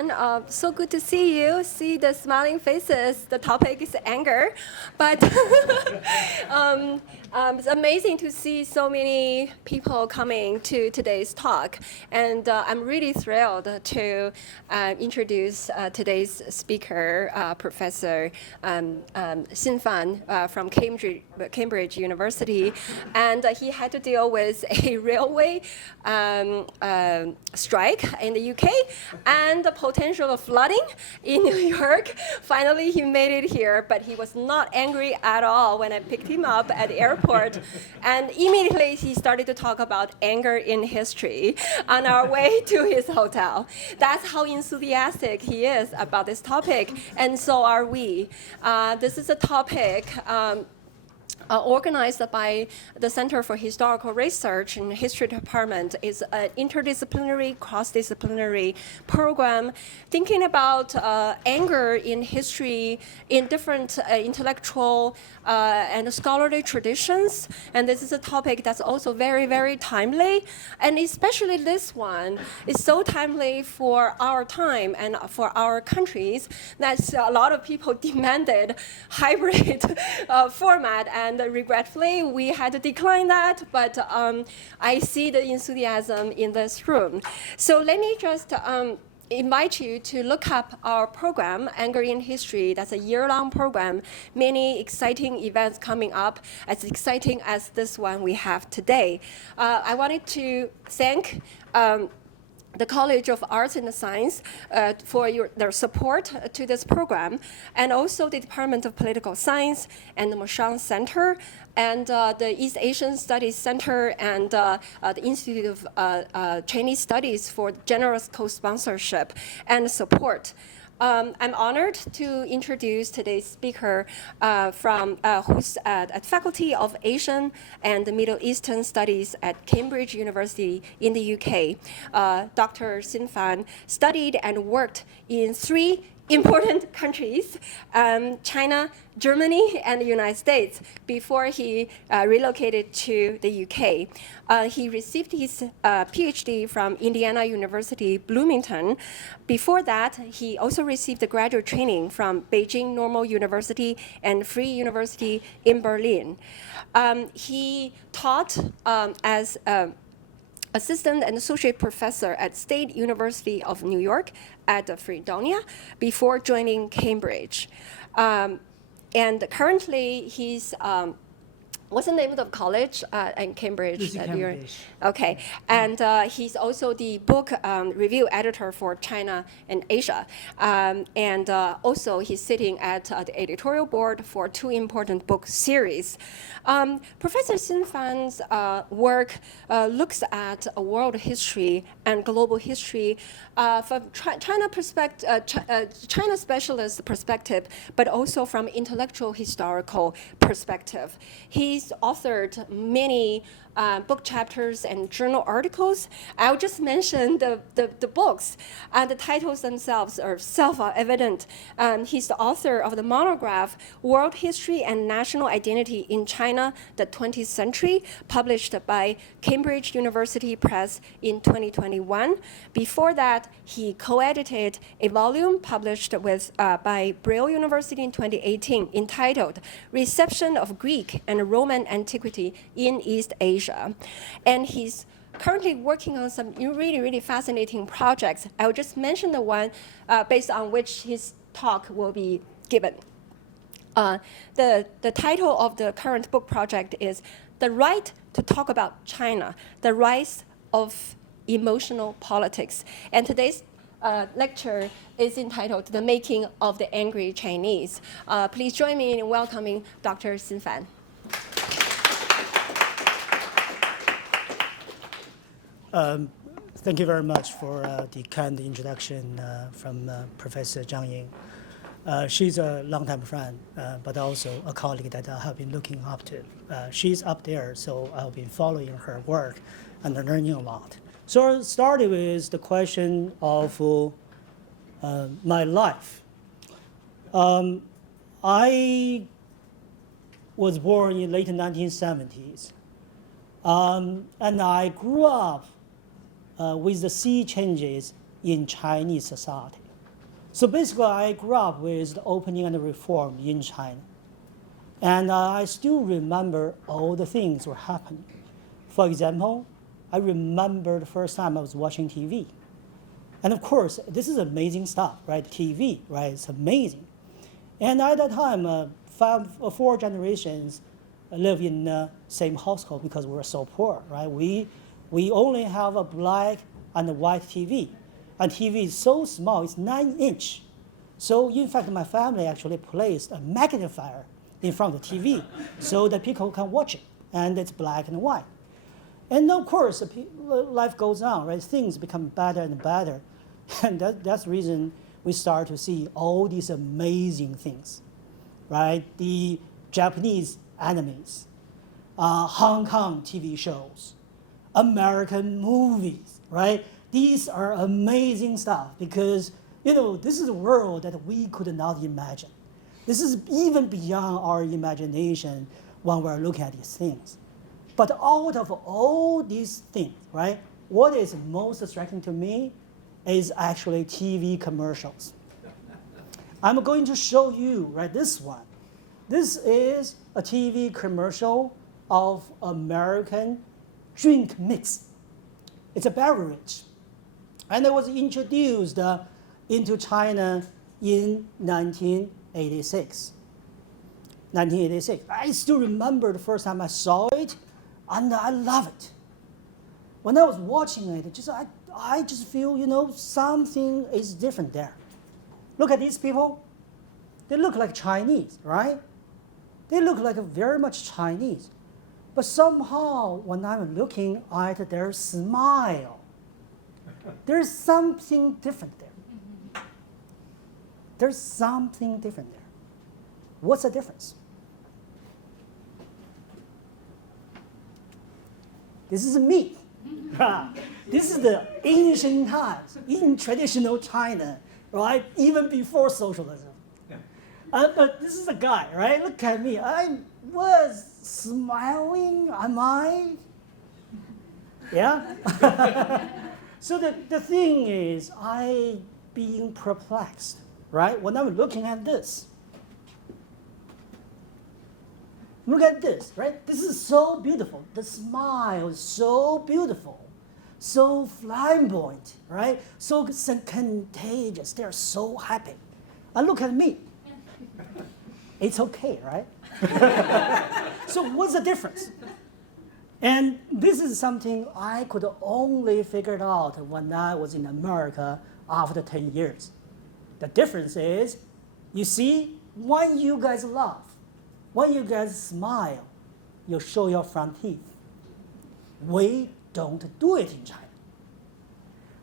everyone. So good to see you, see the smiling faces. The topic is anger, but it's amazing to see so many people coming to today's talk. And I'm really thrilled to introduce today's speaker, Professor Xin Fan from Cambridge University. And he had to deal with a railway strike in the UK and the potential of flooding in New York. Finally, he made it here, but he was not angry at all when I picked him up at the airport. And immediately, he started to talk about anger in history on our way to his hotel. That's how enthusiastic he is about this topic, and so are we. This is a topic organized by the Center for Historical Research in the History Department. Is an interdisciplinary, cross-disciplinary program thinking about anger in history in different intellectual and scholarly traditions. And this is a topic that's also very, very timely. And especially this one is so timely for our time and for our countries that a lot of people demanded hybrid format. And regretfully, we had to decline that, but I see the enthusiasm in this room. So let me just invite you to look up our program, Anger in History. That's a year-long program, many exciting events coming up, as exciting as this one we have today. I wanted to thank the College of Arts and Science for their support to this program, and also the Department of Political Science and the Moshang Center, and the East Asian Studies Center, and the Institute of Chinese Studies for generous co-sponsorship and support. I'm honored to introduce today's speaker who's at Faculty of Asian and Middle Eastern Studies at Cambridge University in the UK. Dr. Xin Fan studied and worked in 3 important countries, China, Germany, and the United States, before he relocated to the UK. He received his PhD from Indiana University, Bloomington. Before that, he also received a graduate training from Beijing Normal University and Free University in Berlin. He taught as assistant and associate professor at State University of New York at Fredonia before joining Cambridge. And currently, he's what's the name of the college in Cambridge? Cambridge. Okay, and he's also the book review editor for China and Asia. And also he's sitting at the editorial board for 2 important book series. Professor Xin Fan's work looks at world history and global history from China specialist perspective, but also from intellectual historical perspective. He's authored many book chapters and journal articles. I'll just mention the books. The titles themselves are self-evident. He's the author of the monograph, World History and National Identity in China, the 20th Century, published by Cambridge University Press in 2021. Before that, he co-edited a volume published by Braille University in 2018 entitled Reception of Greek and Roman Antiquity in East Asia. And he's currently working on some really, really fascinating projects. I'll just mention the one based on which his talk will be given. The title of the current book project is The Right to Talk About China, The Rise of Emotional Politics. And today's lecture is entitled The Making of the Angry Chinese. Please join me in welcoming Dr. Xin Fan. Thank you very much for the kind introduction from Professor Zhang Ying. She's a longtime friend, but also a colleague that I have been looking up to. She's up there, so I've been following her work and learning a lot. So I started with the question of my life. I was born in late 1970s, and I grew up with the sea changes in Chinese society. So basically, I grew up with the opening and the reform in China. And I still remember all the things were happening. For example, I remember the first time I was watching TV. And of course, this is amazing stuff, right? TV, right? It's amazing. And at that time, 4 generations live in the same household because we were so poor, right? We only have a black and a white TV. And TV is so small, it's 9-inch. So in fact, my family actually placed a magnifier in front of the TV so that people can watch it. And it's black and white. And of course, life goes on, right? Things become better and better. And that's the reason we start to see all these amazing things, right? The Japanese animes, Hong Kong TV shows, American movies, right? These are amazing stuff because, this is a world that we could not imagine. This is even beyond our imagination when we're looking at these things. But out of all these things, right, what is most striking to me is actually TV commercials. I'm going to show you, right, this one. This is a TV commercial of American drink mix. It's a beverage. And it was introduced into China in 1986. 1986. I still remember the first time I saw it, and I love it. When I was watching it, I just feel, something is different there. Look at these people. They look like Chinese, right? They look like very much Chinese. But somehow, when I'm looking at their smile, there's something different there. There's something different there. What's the difference? This is me. This is the ancient times in traditional China, right? Even before socialism. This is a guy, right? Look at me. I was smiling. Am I? Yeah? So the thing is, I being perplexed, right? When I'm looking at this. Look at this, right? This is so beautiful. The smile is so beautiful, so flamboyant, right? So contagious. They're so happy. And look at me. It's okay, right? So what's the difference? And this is something I could only figure out when I was in America after 10 years. The difference is, you see, when you guys laugh, when you guys smile, you show your front teeth. We don't do it in China.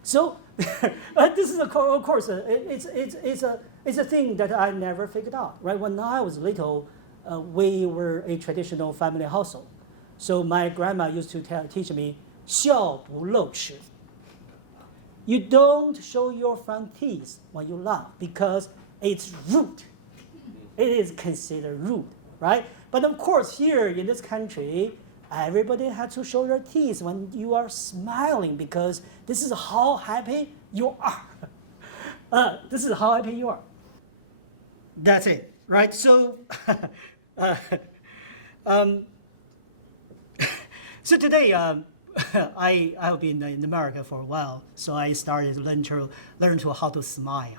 So this is, of course, it's a thing that I never figured out. Right? When I was little, we were a traditional family household. So my grandma used to teach me, 笑不露齿. You don't show your front teeth when you laugh because it's rude. It is considered rude, right? But of course, here in this country, everybody has to show your teeth when you are smiling because this is how happy you are. This is how happy you are. That's it, right? So, so today, I have been in America for a while, so I started to learn how to smile.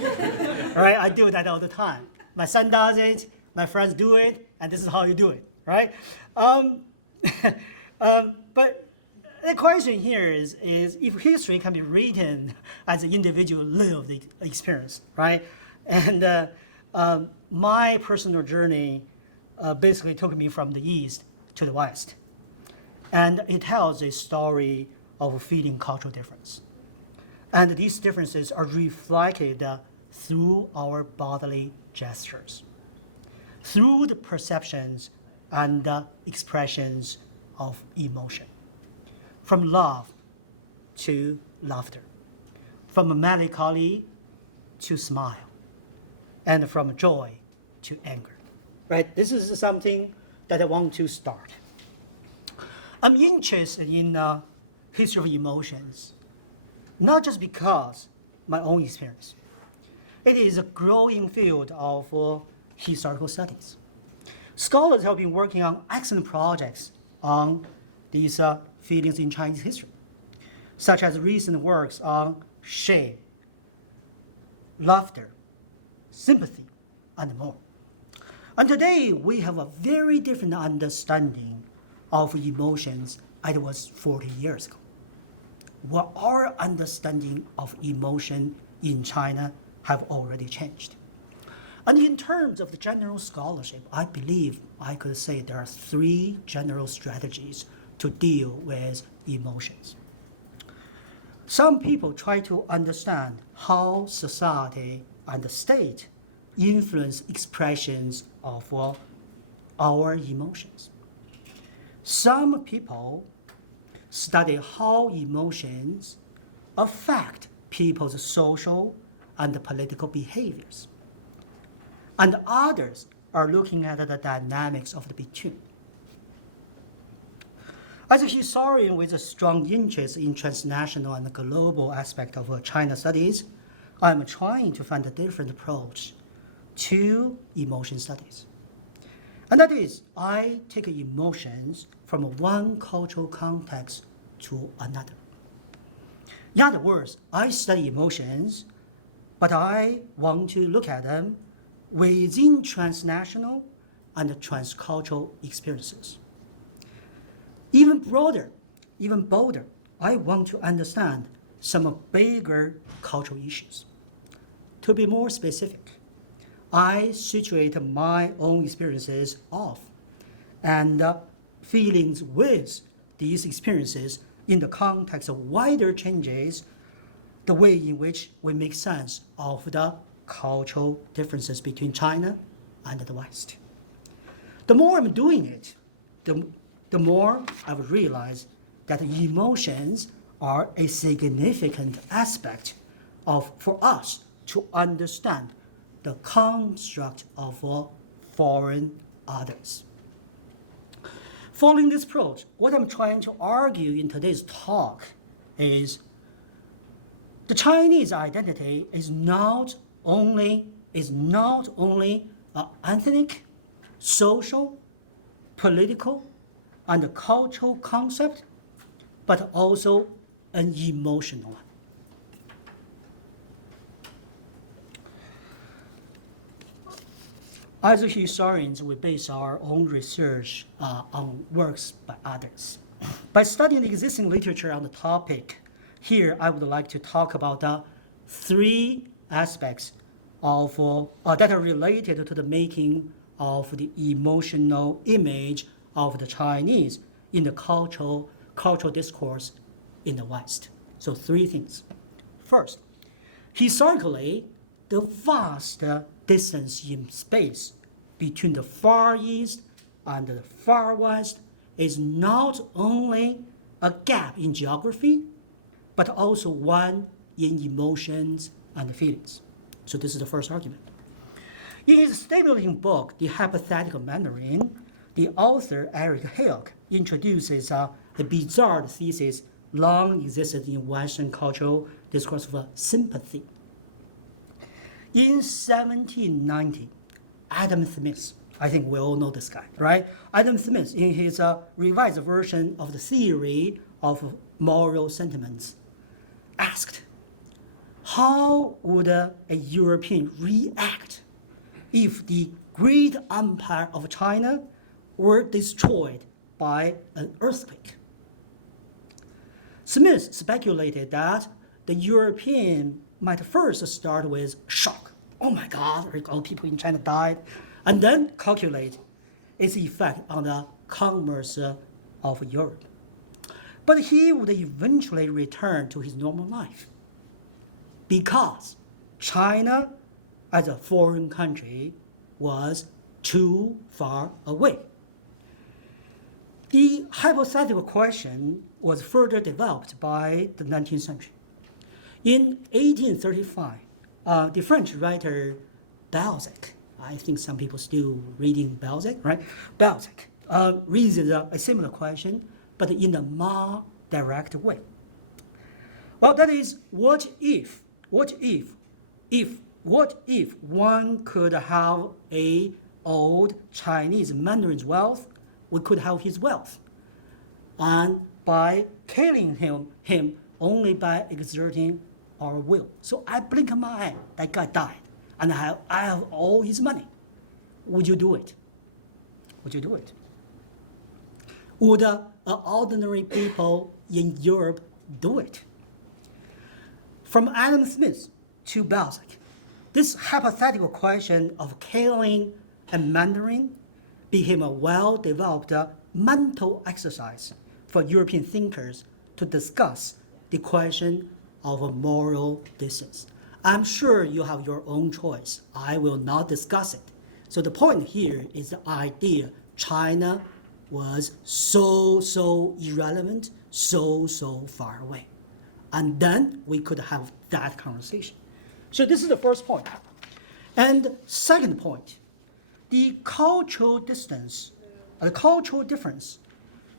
Right? I do that all the time. My son does it, my friends do it, and this is how you do it, right? But the question here is if history can be written as an individual lived experience, right? And my personal journey basically took me from the East to the West. And it tells a story of feeling cultural difference. And these differences are reflected through our bodily gestures, through the perceptions and expressions of emotion, from love to laughter, from melancholy to smile, and from joy to anger. Right? This is something that I want to start. I'm interested in history of emotions, not just because my own experience, It is a growing field of historical studies. Scholars have been working on excellent projects on these feelings in Chinese history, such as recent works on shame, laughter, sympathy, and more. And today, we have a very different understanding of emotions as it was 40 years ago. Well, our understanding of emotion in China have already changed. And in terms of the general scholarship, I believe I could say there are 3 general strategies to deal with emotions. Some people try to understand how society and the state influence expressions of our emotions. Some people study how emotions affect people's social and political behaviors. And others are looking at the dynamics of the between. As a historian with a strong interest in transnational and global aspect of China studies, I'm trying to find a different approach to emotion studies. And that is, I take emotions from one cultural context to another. In other words, I study emotions, but I want to look at them within transnational and transcultural experiences. Even broader, even bolder, I want to understand some bigger cultural issues. To be more specific, I situate my own experiences of and feelings with these experiences in the context of wider changes, the way in which we make sense of the cultural differences between China and the West. The more I'm doing it, the more I've realized that emotions are a significant aspect for us to understand the construct of foreign others. Following this approach, what I'm trying to argue in today's talk is the Chinese identity is not only an ethnic, social, political, and cultural concept, but also an emotional one. As historians, we base our own research on works by others. By studying the existing literature on the topic, here I would like to talk about the 3 aspects of, that are related to the making of the emotional image of the Chinese in the cultural discourse in the West. So 3 things. First, historically, the vast distance in space between the Far East and the Far West is not only a gap in geography, but also one in emotions and feelings. So this is the first argument. In his stimulating book, The Hypothetical Mandarin, the author Eric Hayot introduces a bizarre thesis long existed in Western cultural discourse of sympathy. In 1790, Adam Smith, I think we all know this guy, right? Adam Smith, in his revised version of the theory of moral sentiments, asked, how would a European react if the great empire of China were destroyed by an earthquake? Smith speculated that the European might first start with shock. Oh my God, all people in China died. And then calculate its effect on the commerce of Europe. But he would eventually return to his normal life because China, as a foreign country, was too far away. The hypothetical question was further developed by the 19th century. In 1835, the French writer Balzac, I think some people still reading Balzac, right? Balzac reasons a similar question, but in a more direct way. Well, that is, what if what if one could have a old Chinese Mandarin's wealth? We could have his wealth. And by killing him only by exerting our will. So I blink my eye, that guy died, and I have all his money. Would you do it? Would you do it? Would ordinary people in Europe do it? From Adam Smith to Balzac, this hypothetical question of killing a Mandarin became a well-developed mental exercise for European thinkers to discuss the question of a moral distance. I'm sure you have your own choice. I will not discuss it. So the point here is the idea China was so irrelevant, so far away. And then we could have that conversation. So this is the first point. And second point, the cultural distance, the cultural difference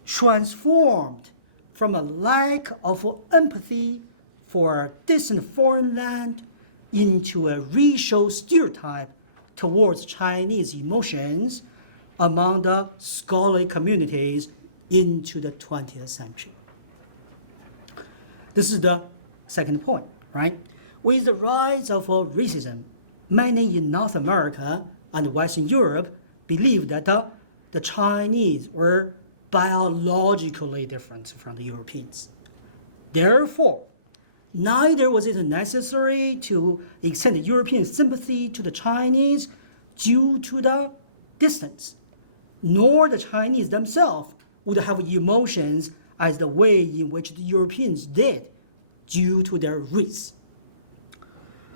transformed from a lack of empathy for a distant foreign land into a racial stereotype towards Chinese emotions among the scholarly communities into the 20th century. This is the second point, right? With the rise of racism, many in North America and Western Europe believed that the Chinese were biologically different from the Europeans. Therefore, neither was it necessary to extend European sympathy to the Chinese due to the distance, nor the Chinese themselves would have emotions as the way in which the Europeans did due to their race.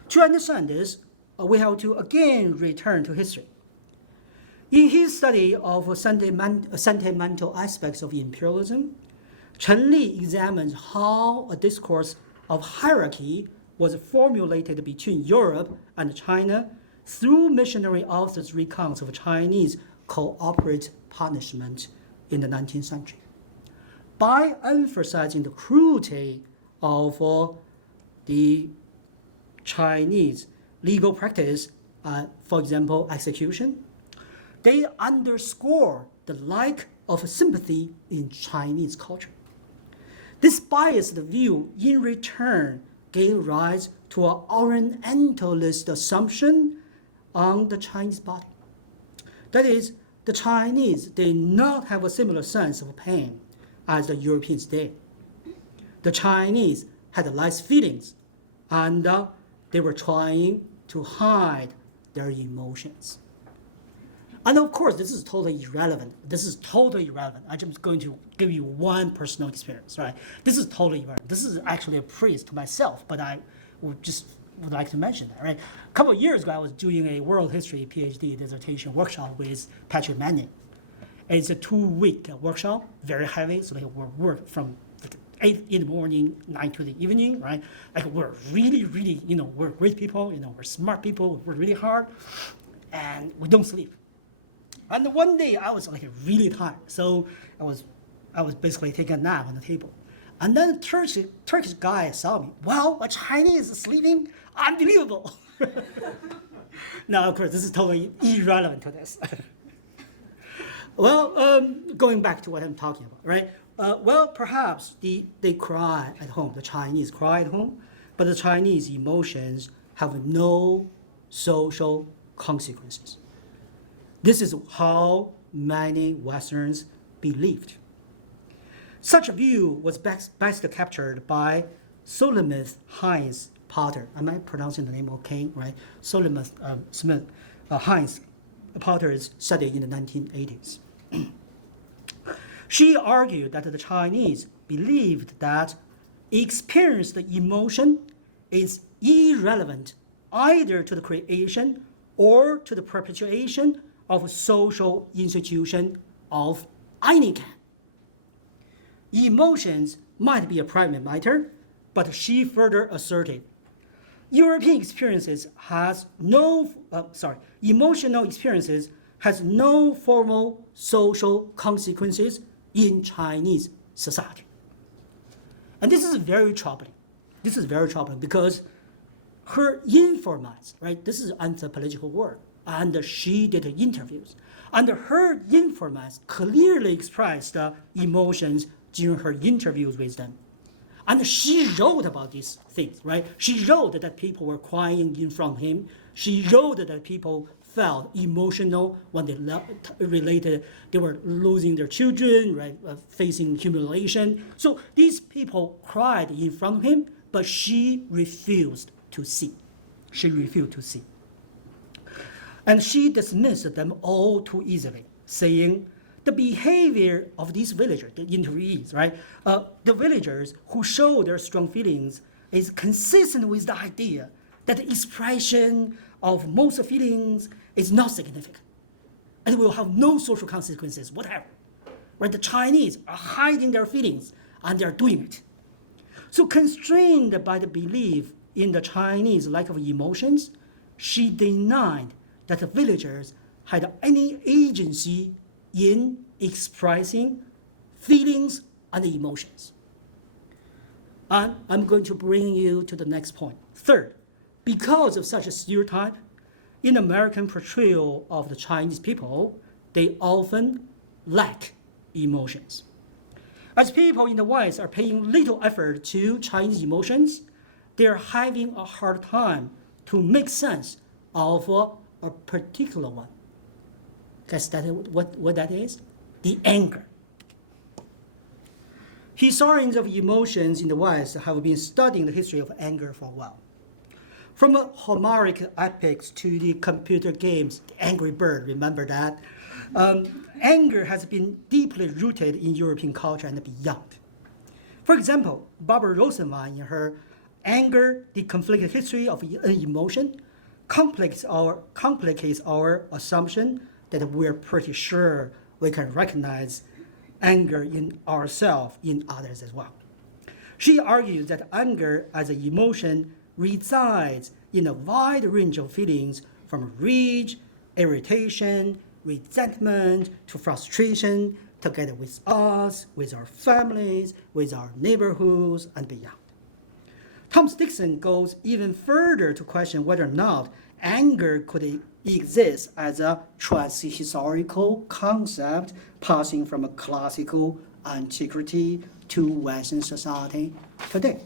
To understand this, we have to again return to history. In his study of sentimental aspects of imperialism, Chen Li examines how a discourse of hierarchy was formulated between Europe and China through missionary authors' recounts of Chinese cooperative punishment in the 19th century. By emphasizing the cruelty of the Chinese legal practice, for example, execution, they underscore the lack of sympathy in Chinese culture. This biased view, in return, gave rise to an Orientalist assumption on the Chinese body. That is, the Chinese did not have a similar sense of pain as the Europeans did. The Chinese had less feelings, and they were trying to hide their emotions. And of course, this is totally irrelevant. I'm just going to give you one personal experience, right? This is totally irrelevant. This is actually a praise to myself, but I would like to mention that, right? A couple of years ago, I was doing a world history PhD dissertation workshop with Patrick Manning. It's a 2-week workshop, very heavy, so they will work from 8 in the morning, 9 to the evening, right? Like we're really, we're great people, we're smart people, we're really hard, and we don't sleep. And one day I was really tired, so I was basically taking a nap on the table. And then the Turkish guy saw me. Wow, a Chinese sleeping? Unbelievable. Now, of course, this is totally irrelevant to this. Well, going back to what I'm talking about, right? Well, perhaps they cry at home. The Chinese cry at home, but the Chinese emotions have no social consequences. This is how many Westerns believed. Such a view was best captured by Solomith Heinz Potter. Am I pronouncing the name okay, right? Solomith Heinz Potter's study in the 1980s. She argued that the Chinese believed that experienced emotion is irrelevant either to the creation or to the perpetuation of a social institution of any kind. Emotions might be a private matter, but she further asserted emotional experiences has no formal social consequences in Chinese society. And this is very troubling. Because her information, right? This is anthropological work, and she did interviews. And her information clearly expressed emotions during her interviews with them. And she wrote about these things, right? She wrote that people were crying in front of him. She wrote that people felt emotional when they were losing their children, right, facing humiliation. So these people cried in front of him, but she refused to see. She refused to see. And she dismissed them all too easily, saying the behavior of these villagers, the interviewees, right? The villagers who show their strong feelings is consistent with the idea that the expression of most feelings is not significant and will have no social consequences, whatever. Right? The Chinese are hiding their feelings and they're doing it. So constrained by the belief in the Chinese lack of emotions, she denied that the villagers had any agency in expressing feelings and emotions. And I'm going to bring you to the next point. Third, because of such a stereotype, in American portrayal of the Chinese people, they often lack emotions. As people in the West are paying little effort to Chinese emotions, they're having a hard time to make sense of a particular one. Guess that what that is? The anger. Historians of emotions in the West have been studying the history of anger for a while. From the Homeric epics to the computer games, the Angry Bird, remember that? Anger has been deeply rooted in European culture and beyond. For example, Barbara Rosenwein, in her Anger, the Conflicted History of Emotion, complicates our assumption that we're pretty sure we can recognize anger in ourselves, in others as well. She argues that anger as an emotion resides in a wide range of feelings from rage, irritation, resentment, to frustration, together with us, with our families, with our neighborhoods, and beyond. Thomas Dixon goes even further to question whether or not anger could exist as a trans-historical concept passing from a classical antiquity to Western society today.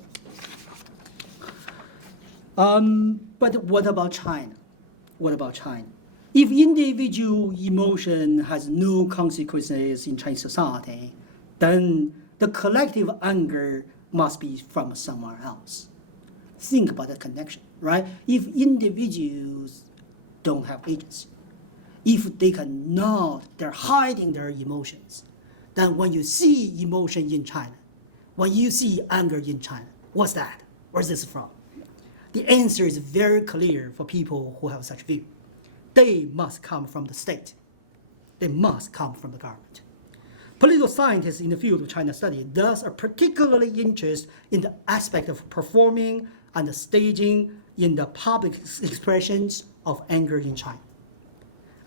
But what about China? What about China? If individual emotion has no consequences in Chinese society, then the collective anger must be from somewhere else. Think about the connection, right? If individuals don't have agency, if they cannot, they're hiding their emotions, then when you see emotion in China, when you see anger in China, what's that? Where's this from? The answer is very clear for people who have such view. They must come from the state. They must come from the government. Political scientists in the field of China study thus are particularly interested in the aspect of performing and staging in the public expressions of anger in China.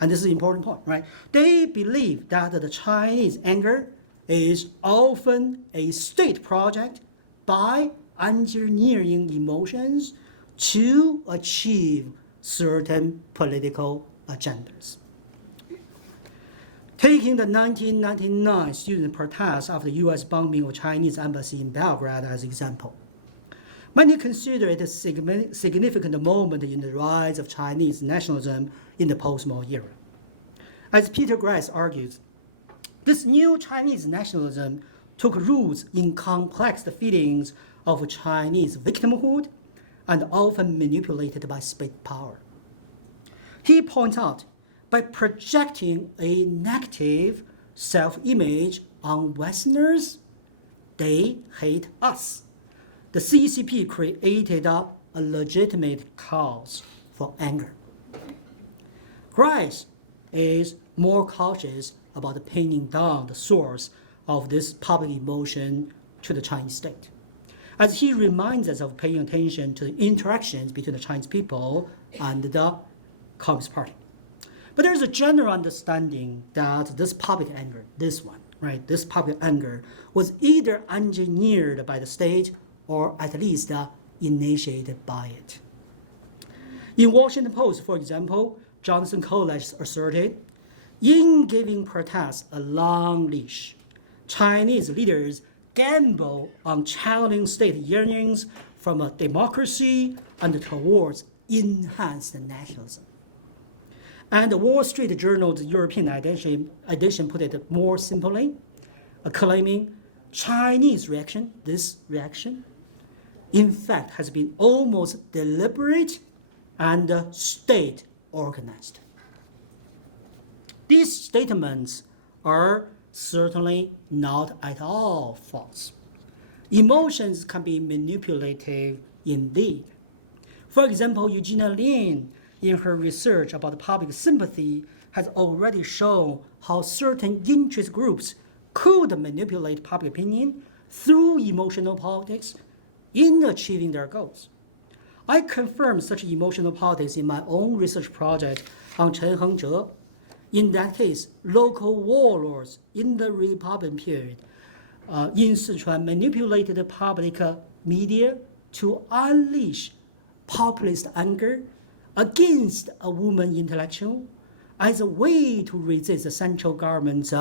And this is an important point, right? They believe that the Chinese anger is often a state project by engineering emotions to achieve certain political agendas. Taking the 1999 student protest after the U.S. bombing of Chinese embassy in Belgrade as an example, many consider it a significant moment in the rise of Chinese nationalism in the post-Mao era. As Peter Grass argues, this new Chinese nationalism took roots in complex feelings of Chinese victimhood and often manipulated by state power. He points out, by projecting a negative self-image on Westerners, they hate us. The CCP created a legitimate cause for anger. Grace is more cautious about pinning down the source of this public emotion to the Chinese state, as he reminds us of paying attention to the interactions between the Chinese people and the Communist Party. But there's a general understanding that this public anger, this one, right, this public anger was either engineered by the state or at least initiated by it. In Washington Post, for example, Johnson College asserted, in giving protests a long leash, Chinese leaders gamble on channeling state yearnings from a democracy and towards enhanced nationalism. And the Wall Street Journal's European edition put it more simply, claiming Chinese reaction, this reaction, in fact, has been almost deliberate and state organized. These statements are certainly not at all false. Emotions can be manipulative indeed. For example, Eugenia Lin, in her research about public sympathy, has already shown how certain interest groups could manipulate public opinion through emotional politics in achieving their goals. I confirmed such emotional politics in my own research project on Chen Hengzhe. In that case, local warlords in the Republican period in Sichuan manipulated the public media to unleash populist anger against a woman intellectual as a way to resist the central government's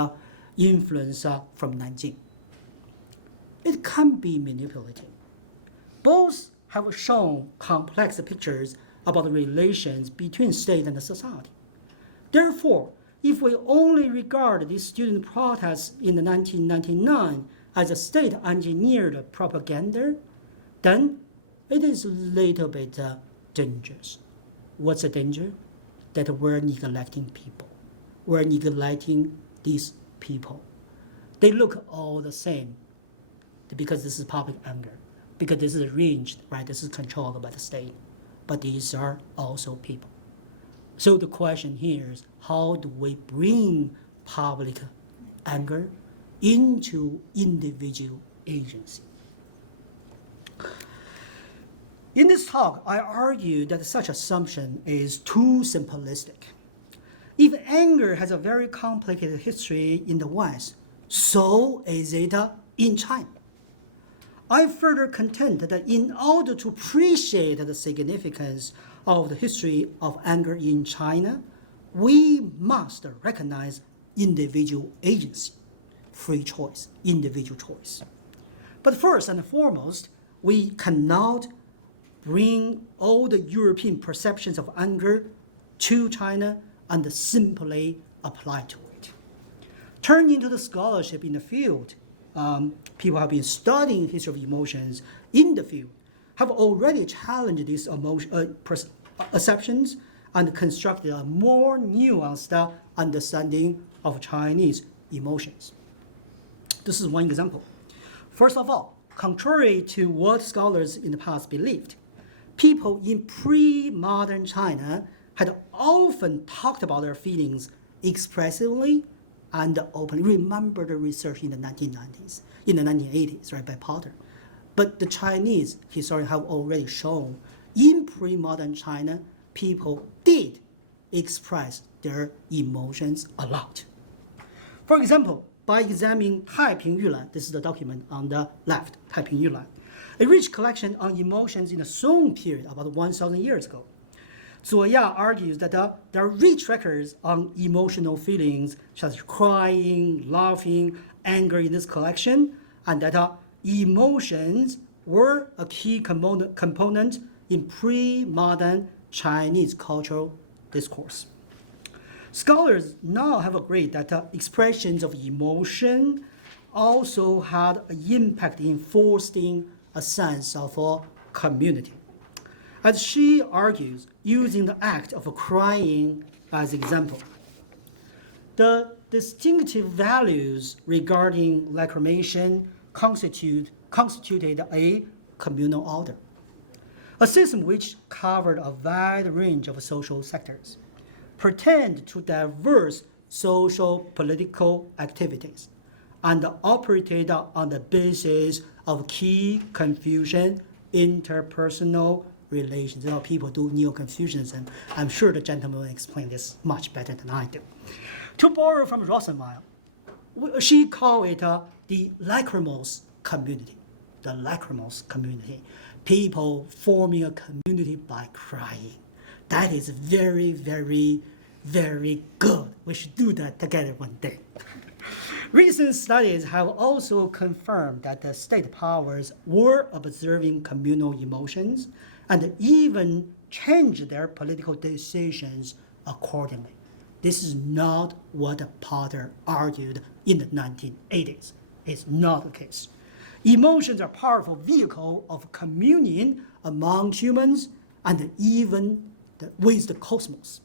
influence from Nanjing. It can be manipulative. Both have shown complex pictures about the relations between state and society. Therefore, if we only regard these student protests in 1999 as a state-engineered propaganda, then it is a little bit dangerous. What's the danger? That we're neglecting people. We're neglecting these people. They look all the same because this is public anger, because this is arranged, right? This is controlled by the state. But these are also people. So the question here is, how do we bring public anger into individual agency? In this talk, I argue that such assumption is too simplistic. If anger has a very complicated history in the West, so is it in China. I further contend that in order to appreciate the significance of the history of anger in China, we must recognize individual agency, free choice, individual choice. But first and foremost, we cannot bring all the European perceptions of anger to China and simply apply to it. Turning to the scholarship in the field, people have been studying history of emotions in the field, have already challenged these perceptions and constructed a more nuanced understanding of Chinese emotions. This is one example. First of all, contrary to what scholars in the past believed, people in pre-modern China had often talked about their feelings expressively and openly. Remember the research in the 1990s, in the 1980s, right, by Potter. But the Chinese historians have already shown in pre-modern China, people did express their emotions a lot. For example, by examining Taiping Yulan, this is the document on the left, Taiping Yulan, a rich collection on emotions in the Song period about 1,000 years ago. Zuoya argues that there are rich records on emotional feelings such as crying, laughing, anger in this collection, and that emotions were a key component in pre-modern Chinese cultural discourse. Scholars now have agreed that expressions of emotion also had an impact in fostering a sense of community. As she argues, using the act of crying as example, the distinctive values regarding lacrimation constituted a communal order, a system which covered a wide range of social sectors, pertained to diverse social political activities, and operated on the basis of key Confucian interpersonal relations. You know, people do Neo-Confucianism. I'm sure the gentleman will explain this much better than I do. To borrow from Rosenweil, she called it the lachrymose community. The lachrymose community. People forming a community by crying. That is very, very, very good. We should do that together one day. Recent studies have also confirmed that the state powers were observing communal emotions and even changed their political decisions accordingly. This is not what Potter argued in the 1980s. It's not the case. Emotions are a powerful vehicle of communion among humans and even with the cosmos.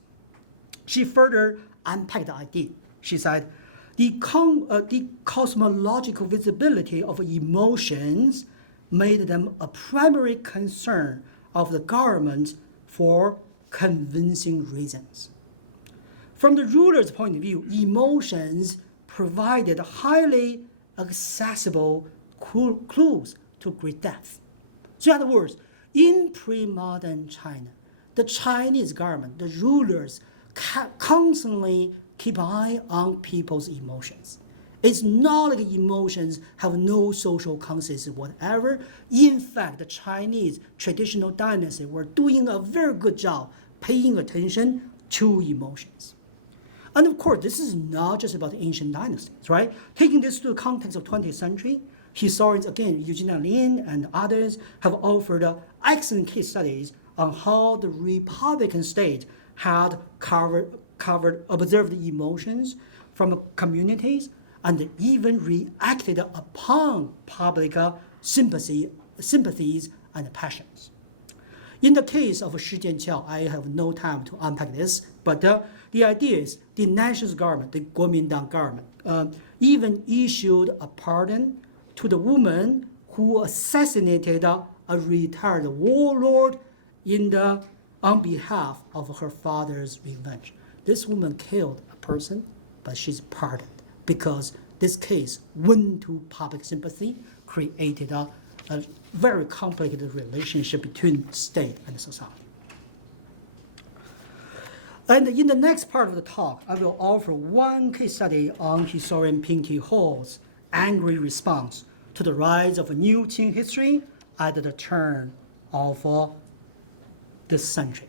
She further unpacked the idea. She said, the cosmological visibility of emotions made them a primary concern of the government for convincing reasons. From the ruler's point of view, emotions provided highly accessible clues to great depth. So in other words, in pre-modern China, the Chinese government, the rulers, constantly keep an eye on people's emotions. It's not like emotions have no social consequences whatever. In fact, the Chinese traditional dynasty were doing a very good job paying attention to emotions. And of course, this is not just about ancient dynasties, right? Taking this to the context of 20th century, historians, again, Eugene Lin and others, have offered excellent case studies on how the Republican state had observed emotions from communities and even reacted upon public sympathies and passions. In the case of Shi Jianqiao, I have no time to unpack this, but the idea is the nationalist government, the Kuomintang government, even issued a pardon to the woman who assassinated a retired warlord on behalf of her father's revenge. This woman killed a person, but she's pardoned because this case went to public sympathy, created a very complicated relationship between state and society. And in the next part of the talk, I will offer one case study on historian Pinky Hall's angry response to the rise of a new Qing history at the turn of this century.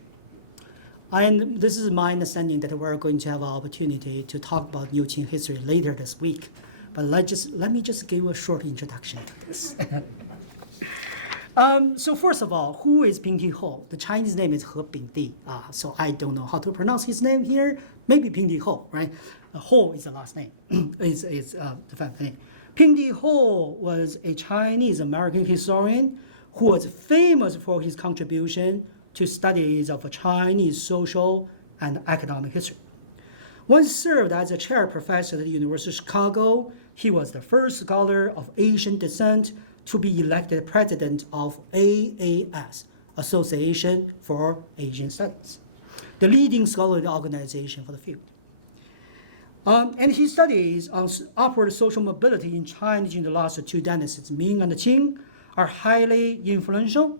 And this is my understanding that we're going to have an opportunity to talk about New Qing history later this week. But let me just give a short introduction to this. So first of all, who is Pinky Hall? The Chinese name is He Bingdi. So I don't know how to pronounce his name here. Maybe Pinky Hall, right? Hall is the last name. It's the family name. Pinky Hall was a Chinese-American historian who was famous for his contribution to studies of Chinese social and economic history. Once served as a chair professor at the University of Chicago, he was the first scholar of Asian descent to be elected president of AAS, Association for Asian Studies, the leading scholarly organization for the field. And his studies on upward social mobility in China during the last two dynasties, Ming and Qing, are highly influential,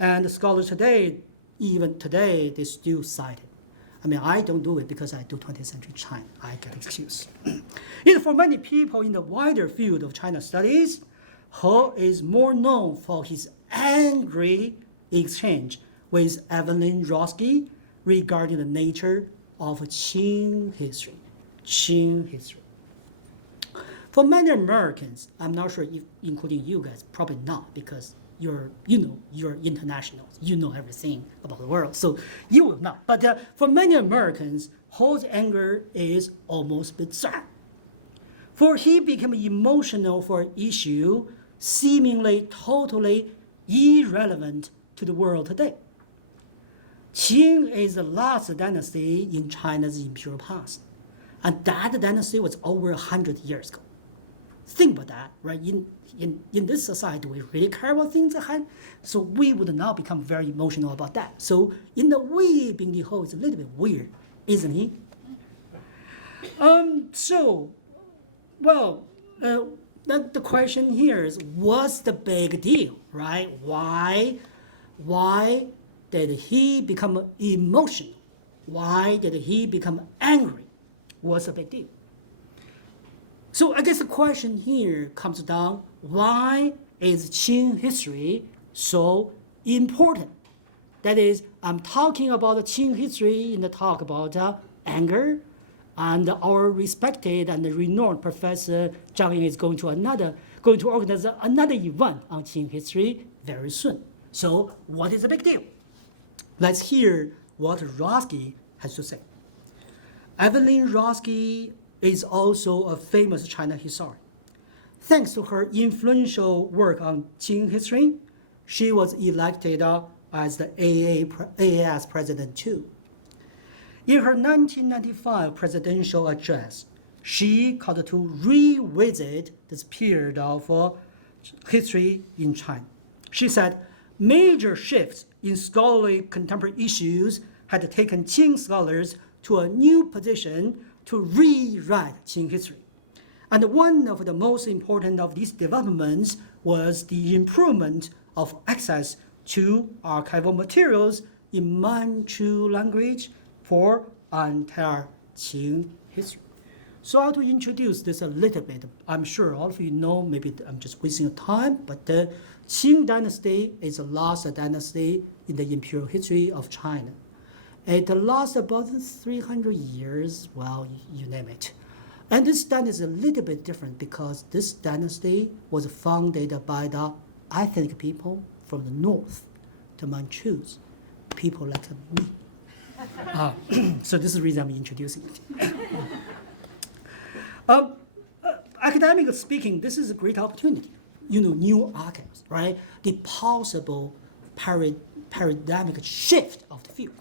and scholars today, even today, they still cite it. I mean, I don't do it because I do 20th century China. I get excuse. Yet for many people in the wider field of China studies, He is more known for his angry exchange with Evelyn Roski regarding the nature of Qing history. Qing history. For many Americans, I'm not sure if, including you guys, probably not, because you're internationals. You know everything about the world, so you will not. But for many Americans, He's anger is almost bizarre. For he became emotional for an issue seemingly totally irrelevant to the world today. Qing is the last dynasty in China's imperial past, and that dynasty was over 100 years ago. Think about that, right? In this society, do we really care about things ahead? So we would now become very emotional about that. So in the way, Bingdi Ho is a little bit weird, isn't he? The question here is, what's the big deal, right? Why did he become emotional? Why did he become angry? What's the big deal? So I guess the question here comes down, why is Qing history so important? That is, I'm talking about Qing history in the talk about anger, and our respected and renowned Professor Zhang Ying is going to organize another event on Qing history very soon. So what is the big deal? Let's hear what Roski has to say. Evelyn Roski is also a famous China historian. Thanks to her influential work on Qing history, she was elected as the AAS president too. In her 1995 presidential address, she called to revisit this period of history in China. She said, major shifts in scholarly contemporary issues had taken Qing scholars to a new position to rewrite Qing history. And one of the most important of these developments was the improvement of access to archival materials in Manchu language for entire Qing history. So I want to introduce this a little bit. I'm sure all of you know, maybe I'm just wasting your time, but the Qing dynasty is the last dynasty in the imperial history of China. It lasts about 300 years, well, you name it. And this dynasty is a little bit different because this dynasty was founded by the ethnic people from the north, the Manchus, people like me. So this is the reason I'm introducing it. Academically speaking, this is a great opportunity. New archives, right? The possible paradigmic shift of the field.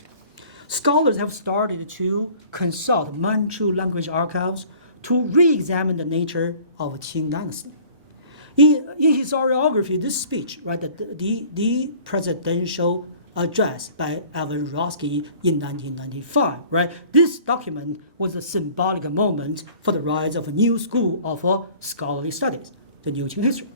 Scholars have started to consult Manchu language archives to re-examine the nature of Qing dynasty. In historiography, this speech, right, the presidential address by Evan Roski in 1995, right, this document was a symbolic moment for the rise of a new school of scholarly studies, the New Qing history.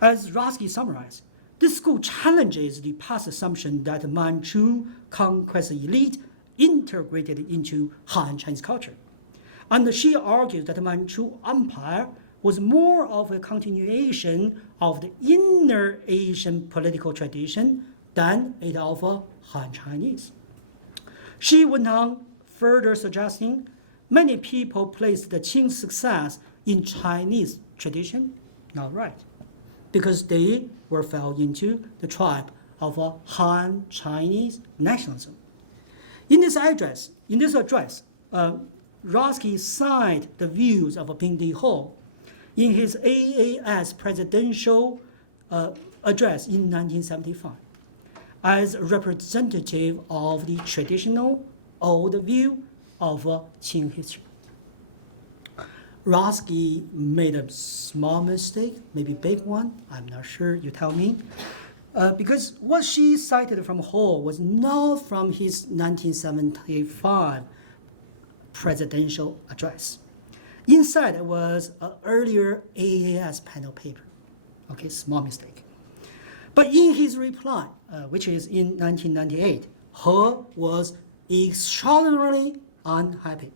As Roski summarized, this school challenges the past assumption that the Manchu conquest elite integrated into Han Chinese culture. And she argues that the Manchu Empire was more of a continuation of the inner Asian political tradition than it of Han Chinese. She went on further suggesting many people placed the Qing success in Chinese tradition, not right, because they fell into the tribe of Han Chinese nationalism. In this address, Roski cited the views of Ping Di Ho in his AAS presidential address in 1975 as representative of the traditional old view of Qing history. Roski made a small mistake, maybe big one, I'm not sure, you tell me. Because what she cited from Ho was not from his 1975 presidential address. Instead, it was an earlier AAS panel paper. Okay, small mistake. But in his reply, which is in 1998, Ho was extraordinarily unhappy.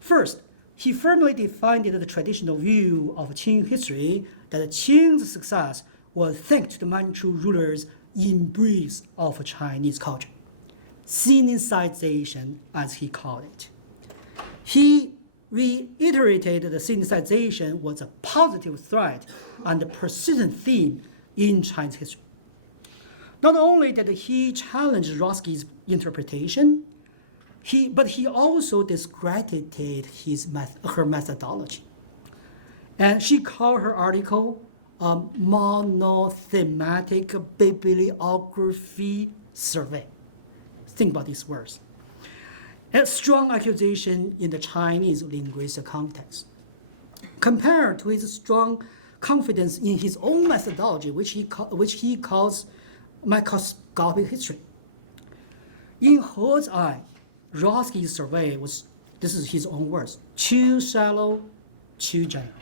First, he firmly defined the traditional view of Qing history that Qing's success was thanks to the Manchu rulers' embrace of Chinese culture, syncretization, as he called it. He reiterated that syncretization was a positive threat and a persistent theme in Chinese history. Not only did he challenge Roski's interpretation, but he also discredited her methodology. And she called her article a monothematic bibliography survey. Think about these words. A strong accusation in the Chinese linguistic context, compared to his strong confidence in his own methodology, which he calls microscopic history. In He's eye, Roski's survey was, this is his own words, too shallow, too general.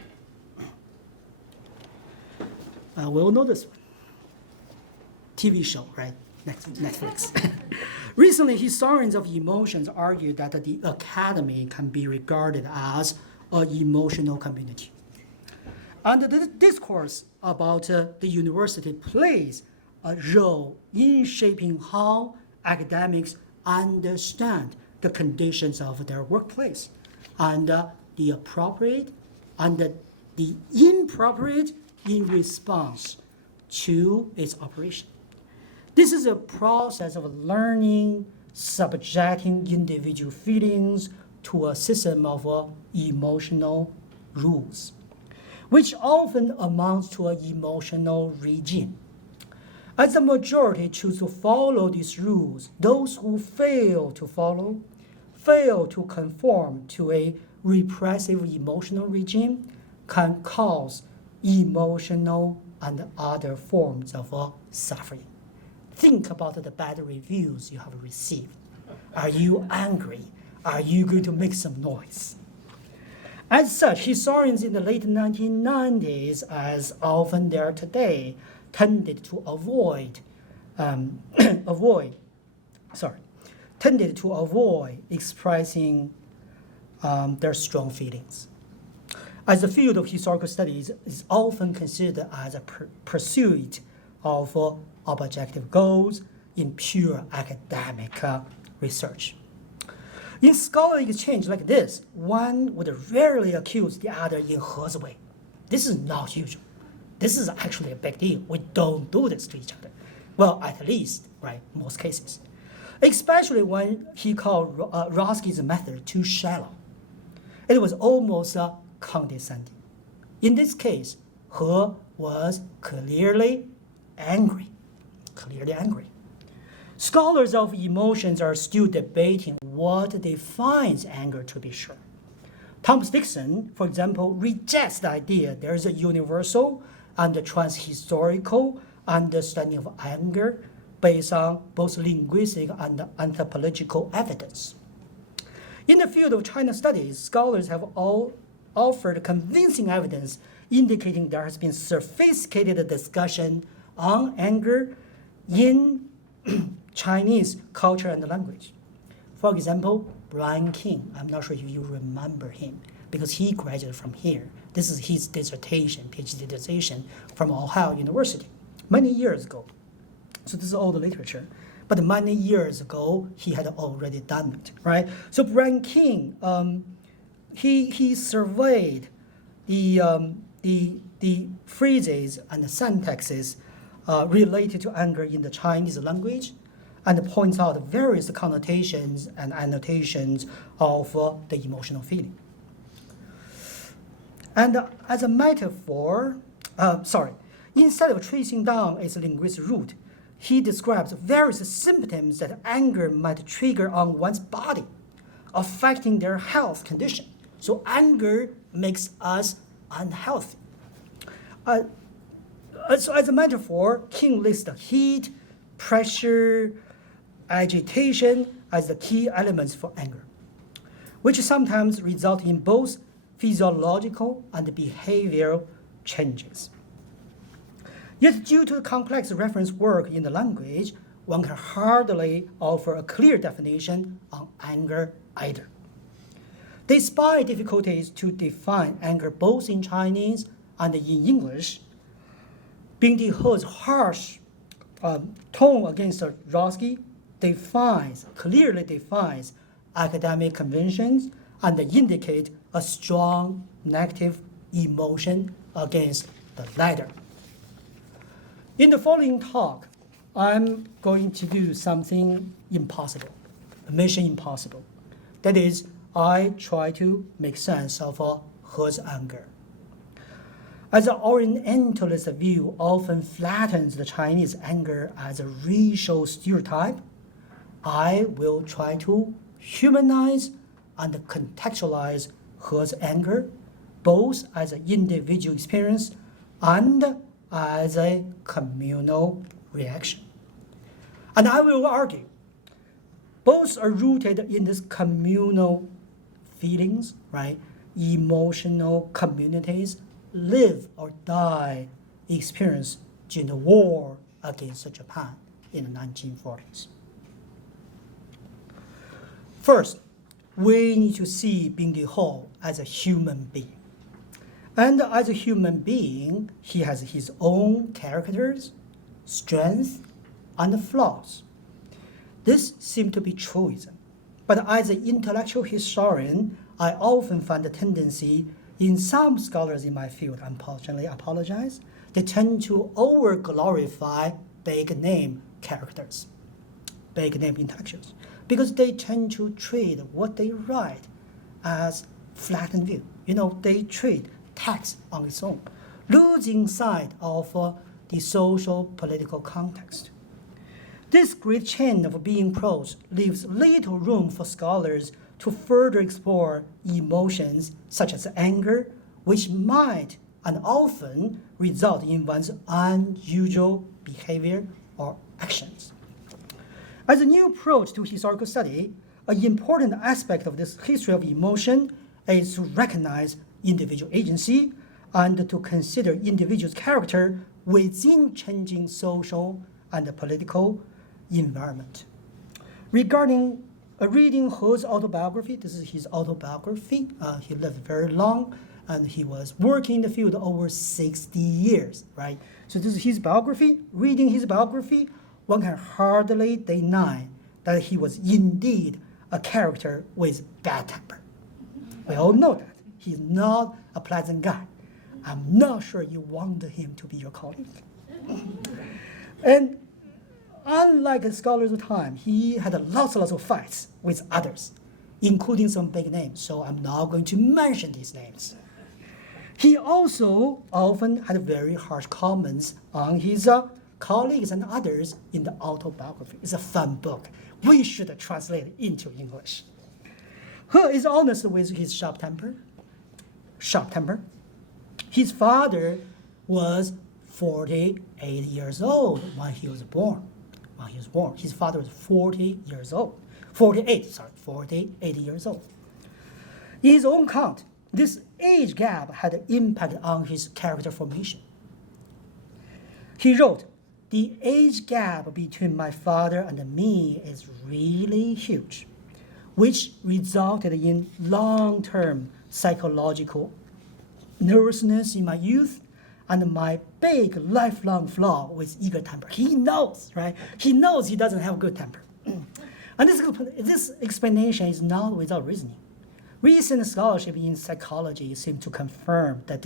We all know this one. TV show, right? Netflix. Recently, historians of emotions argued that the academy can be regarded as an emotional community. And the discourse about the university plays a role in shaping how academics understand the conditions of their workplace and the appropriate and the inappropriate in response to its operation. This is a process of learning, subjecting individual feelings to a system of emotional rules, which often amounts to an emotional regime. As the majority choose to follow these rules, those who fail to conform to a repressive emotional regime can cause emotional and other forms of suffering. Think about the bad reviews you have received. Are you angry? Are you going to make some noise? As such, historians in the late 1990s, as often they are today, tended to avoid expressing their strong feelings. As the field of historical studies is often considered as a pursuit of objective goals in pure academic research. In scholarly exchange like this, one would rarely accuse the other in He's way. This is not usual. This is actually a big deal. We don't do this to each other. Well, at least, right, most cases. Especially when he called Roski's method too shallow. It was almost condescending. In this case, He was clearly angry. Scholars of emotions are still debating what defines anger, to be sure. Thomas Dixon, for example, rejects the idea there is a universal and transhistorical understanding of anger based on both linguistic and anthropological evidence. In the field of China studies, scholars have all offered convincing evidence indicating there has been sophisticated discussion on anger in Chinese culture and language. For example, Brian King, I'm not sure if you remember him, because he graduated from here. This is his dissertation, PhD dissertation from Ohio University, many years ago. So this is all the literature. But many years ago, he had already done it, right? So Brian King, he surveyed the phrases and the syntaxes related to anger in the Chinese language, and points out various connotations and annotations of the emotional feeling. And as a metaphor, instead of tracing down its linguistic root, he describes various symptoms that anger might trigger on one's body, affecting their health condition. So anger makes us unhealthy. So as a metaphor, King lists heat, pressure, agitation as the key elements for anger, which sometimes result in both physiological and behavioral changes. Yet due to the complex reference work in the language, one can hardly offer a clear definition on anger either. Despite difficulties to define anger both in Chinese and in English, Bingdi He's harsh tone against Roski clearly defines academic conventions and indicate a strong negative emotion against the latter. In the following talk, I'm going to do something impossible, a mission impossible. That is, I try to make sense of He's anger. As the Orientalist view often flattens the Chinese anger as a racial stereotype, I will try to humanize and contextualize He's anger, both as an individual experience and as a communal reaction. And I will argue both are rooted in this communal feelings, right? Emotional communities live or die experience during the war against Japan in the 1940s. First, we need to see Bingdi He as a human being. And as a human being, he has his own characters, strengths, and flaws. This seemed to be truism. But as an intellectual historian, I often find a tendency in some scholars in my field, unfortunately, apologize, they tend to over-glorify big name characters, big name intellectuals, because they tend to treat what they write as flattened view. They treat text on its own, losing sight of the social political context. This great chain of being prose leaves little room for scholars to further explore emotions such as anger, which might and often result in one's unusual behavior or actions. As a new approach to historical study, an important aspect of this history of emotion is to recognize individual agency and to consider individuals' character within changing social and political environment. Regarding reading He's autobiography, this is his autobiography. He lived very long, and he was working in the field over 60 years, right? So this is his biography. Reading his biography, one can hardly deny that he was indeed a character with bad temper. We all know that. He's not a pleasant guy. I'm not sure you want him to be your colleague. And unlike scholars of time, he had lots of fights with others, including some big names, so I'm not going to mention these names. He also often had very harsh comments on his colleagues and others in the autobiography. It's a fun book. We should translate it into English. He is honest with his sharp temper. His father was 48 years old when he was born. His father was 48 years old. In his own account, this age gap had an impact on his character formation. He wrote, "The age gap between my father and me is really huge, which resulted in long-term psychological nervousness in my youth and my big lifelong flaw with eager temper." He knows, right? He knows he doesn't have good temper. And this explanation is not without reasoning. Recent scholarship in psychology seems to confirm that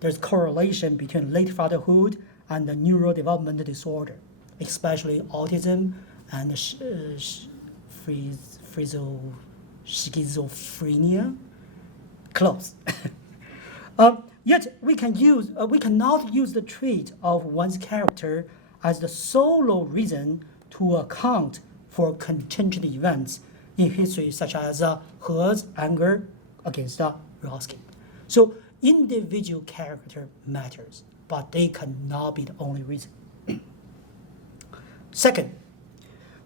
there's correlation between late fatherhood and the neurodevelopmental disorder, especially autism and schizophrenia. Close. Yet we cannot use the trait of one's character as the sole reason to account for contingent events in history, such as He's anger against Ruskin. So individual character matters, but they cannot be the only reason. Second,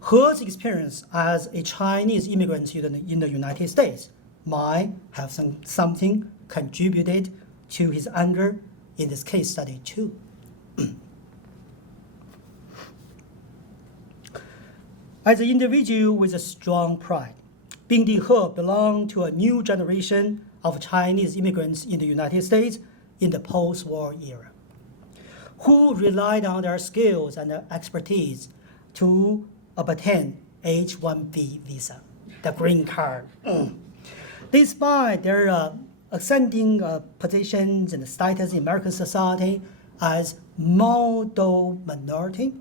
He's experience as a Chinese immigrant in the United States might have something contributed to his anger in this case study too. As an individual with a strong pride, Bing-Di He belonged to a new generation of Chinese immigrants in the United States in the post-war era, who relied on their skills and their expertise to obtain H-1B visa, the green card. Despite their ascending positions and status in American society as model minority,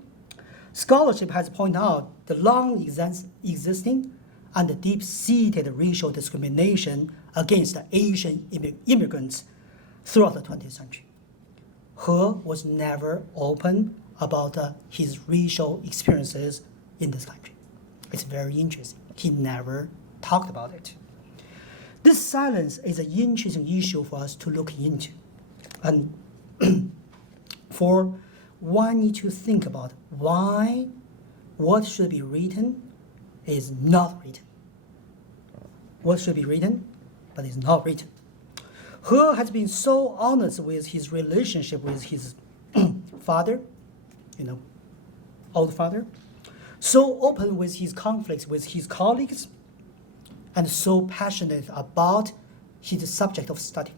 scholarship has pointed out the long existing and the deep-seated racial discrimination against Asian immigrants throughout the 20th century. He was never open about his racial experiences in this country. It's very interesting. He never talked about it. This silence is an interesting issue for us to look into. And for one need to think about why what should be written is not written. What should be written, but is not written. He has been so honest with his relationship with his father, old father, so open with his conflicts with his colleagues, and so passionate about his subject of study.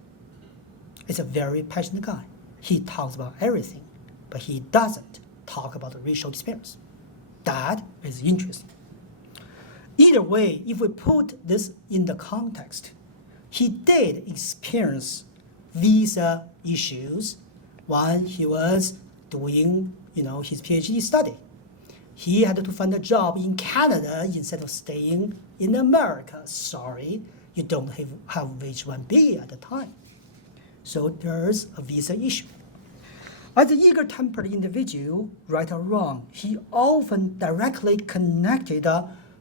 He's a very passionate guy. He talks about everything, but he doesn't talk about the racial experience. That is interesting. Either way, if we put this in the context, he did experience visa issues when he was doing, his PhD study. He had to find a job in Canada instead of staying in America. Sorry, you don't have H-1B at the time. So there's a visa issue. As an eager-tempered individual, right or wrong, he often directly connected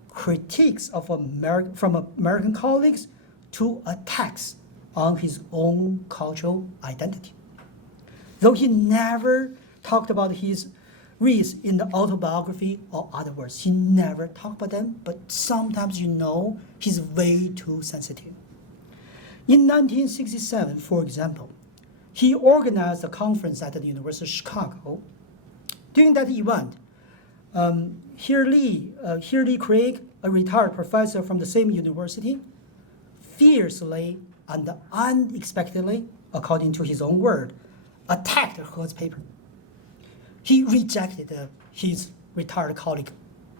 critiques of from American colleagues to attacks on his own cultural identity. Though he never talked about his race in the autobiography or other words, he never talked about them, but sometimes he's way too sensitive. In 1967, for example, he organized a conference at the University of Chicago. During that event, Hurley Craig, a retired professor from the same university, fiercely and unexpectedly, according to his own word, attacked He's paper. He rejected his retired colleague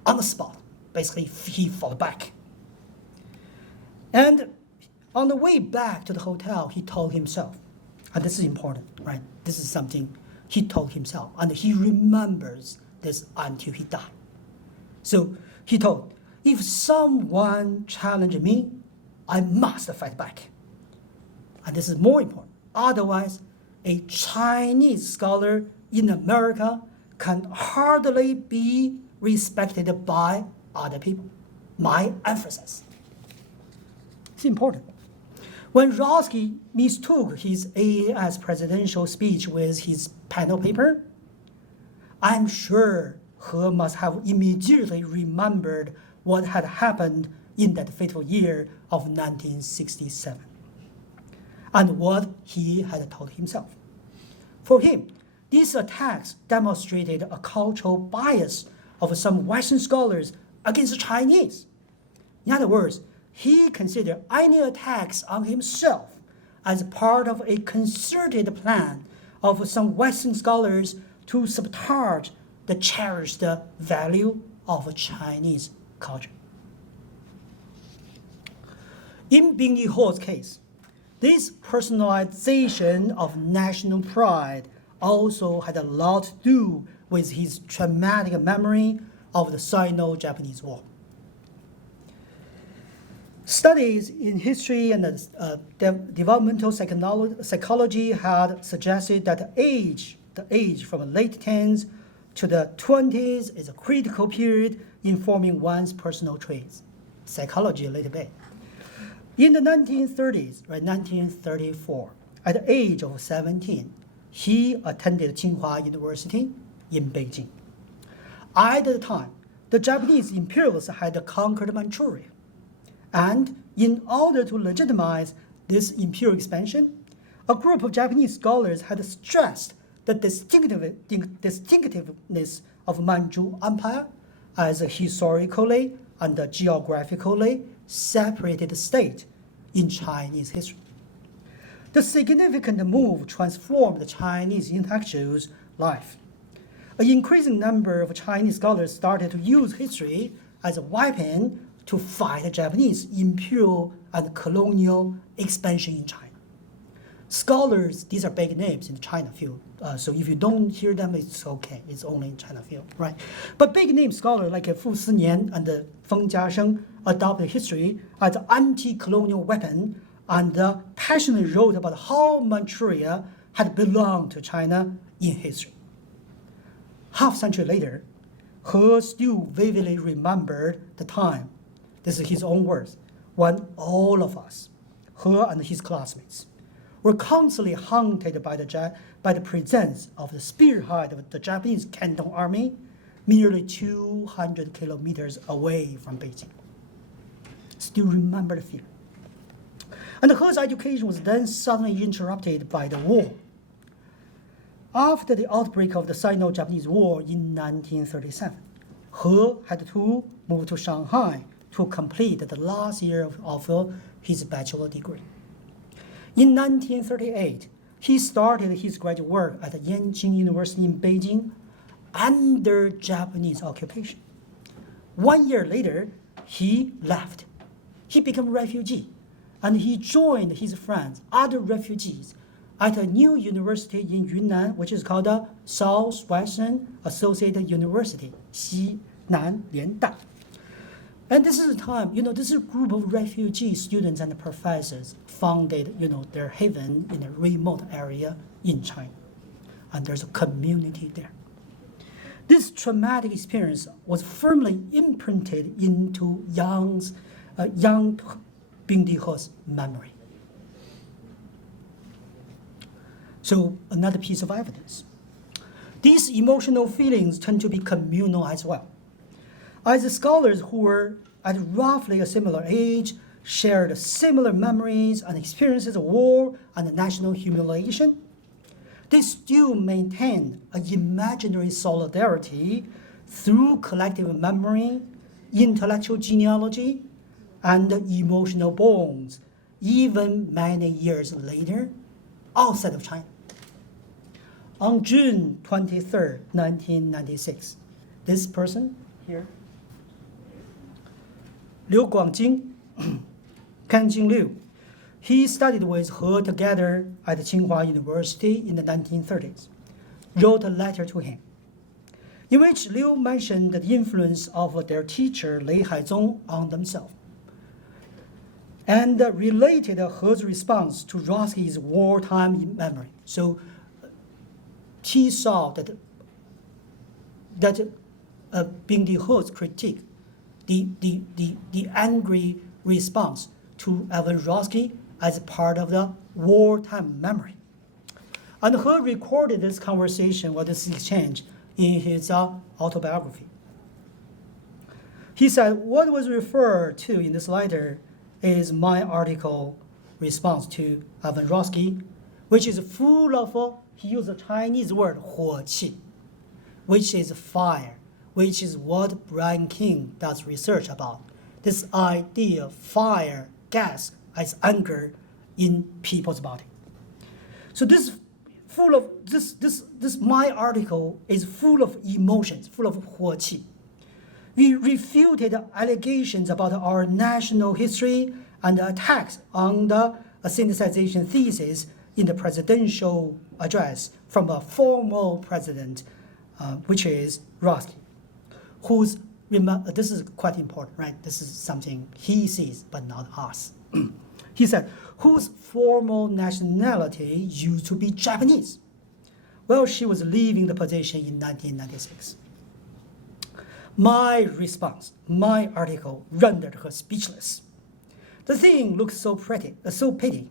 on the spot. Basically, he fought back. And on the way back to the hotel, he told himself, and this is important, right? This is something he told himself, and he remembers this until he died. So he told, if someone challenged me, I must fight back. And this is more important. Otherwise, a Chinese scholar in America can hardly be respected by other people. My emphasis. It's important. When Roski mistook his AAS presidential speech with his panel paper, I'm sure He must have immediately remembered what had happened in that fateful year of 1967 and what he had told himself. For him, these attacks demonstrated a cultural bias of some Western scholars against Chinese. In other words, he considered any attacks on himself as part of a concerted plan of some Western scholars to sabotage the cherished value of Chinese culture. In Bing Yiho's case, this personalization of national pride also had a lot to do with his traumatic memory of the Sino-Japanese War. Studies in history and developmental psychology had suggested that the age from the late teens to the 20s is a critical period in forming one's personal traits. Psychology a little bit. In the 1930s, 1934, at the age of 17, he attended Tsinghua University in Beijing. At the time, the Japanese imperialists had conquered Manchuria. And in order to legitimize this imperial expansion, a group of Japanese scholars had stressed the distinctiveness of Manchu Empire as a historically and geographically separated state in Chinese history. The significant move transformed the Chinese intellectuals' life. An increasing number of Chinese scholars started to use history as a weapon to fight the Japanese imperial and colonial expansion in China. Scholars, these are big names in the China field, so if you don't hear them, it's okay. It's only in China field, right? But big name scholars like Fu Sinian and Feng Jiasheng adopted history as an anti-colonial weapon and passionately wrote about how Manchuria had belonged to China in history. Half a century later, He still vividly remembered the time, this is his own words, when all of us, He and his classmates, were constantly haunted by the presence of the spearhead of the Japanese Canton Army merely 200 kilometers away from Beijing. Still remember the fear. And He's education was then suddenly interrupted by the war. After the outbreak of the Sino-Japanese War in 1937, He had to move to Shanghai to complete the last year of his bachelor degree. In 1938, he started his graduate work at the Yanqing University in Beijing under Japanese occupation. 1 year later, he left. He became a refugee, and he joined his friends, other refugees, at a new university in Yunnan, which is called the Southwestern Associated University, 西南联大. And this is the time, this is a group of refugee students and professors founded, their haven in a remote area in China. And there's a community there. This traumatic experience was firmly imprinted into young Bing Di He's memory. So another piece of evidence. These emotional feelings tend to be communal as well. As the scholars who were at roughly a similar age shared similar memories and experiences of war and national humiliation, they still maintained an imaginary solidarity through collective memory, intellectual genealogy, and emotional bonds, even many years later, outside of China. On June 23rd, 1996, this person here, Liu Guangjing, Kanjing Liu, he studied with He together at Tsinghua University in the 1930s, wrote a letter to him, in which Liu mentioned the influence of their teacher Lei Haizong on themselves, and related He's response to Roski's wartime memory. So he saw that Bing Di He's critique, the angry response to Evan Roski as part of the wartime memory. And He recorded this conversation or this exchange in his autobiography. He said, what was referred to in this letter is my article response to Evan Roski, which is full of, he used a Chinese word, 火气, which is fire, which is what Brian King does research about. This idea of fire, gas, as anger in people's body. So this full of this my article is full of emotions, full of 火气. We refuted allegations about our national history and attacks on the synthesization thesis in the presidential address from a former president, which is Roski, who's, this is quite important, right? This is something he sees, but not us. He said, whose formal nationality used to be Japanese. Well, she was leaving the position in 1996. My response, my article, rendered her speechless. The thing looked so pretty, so petty.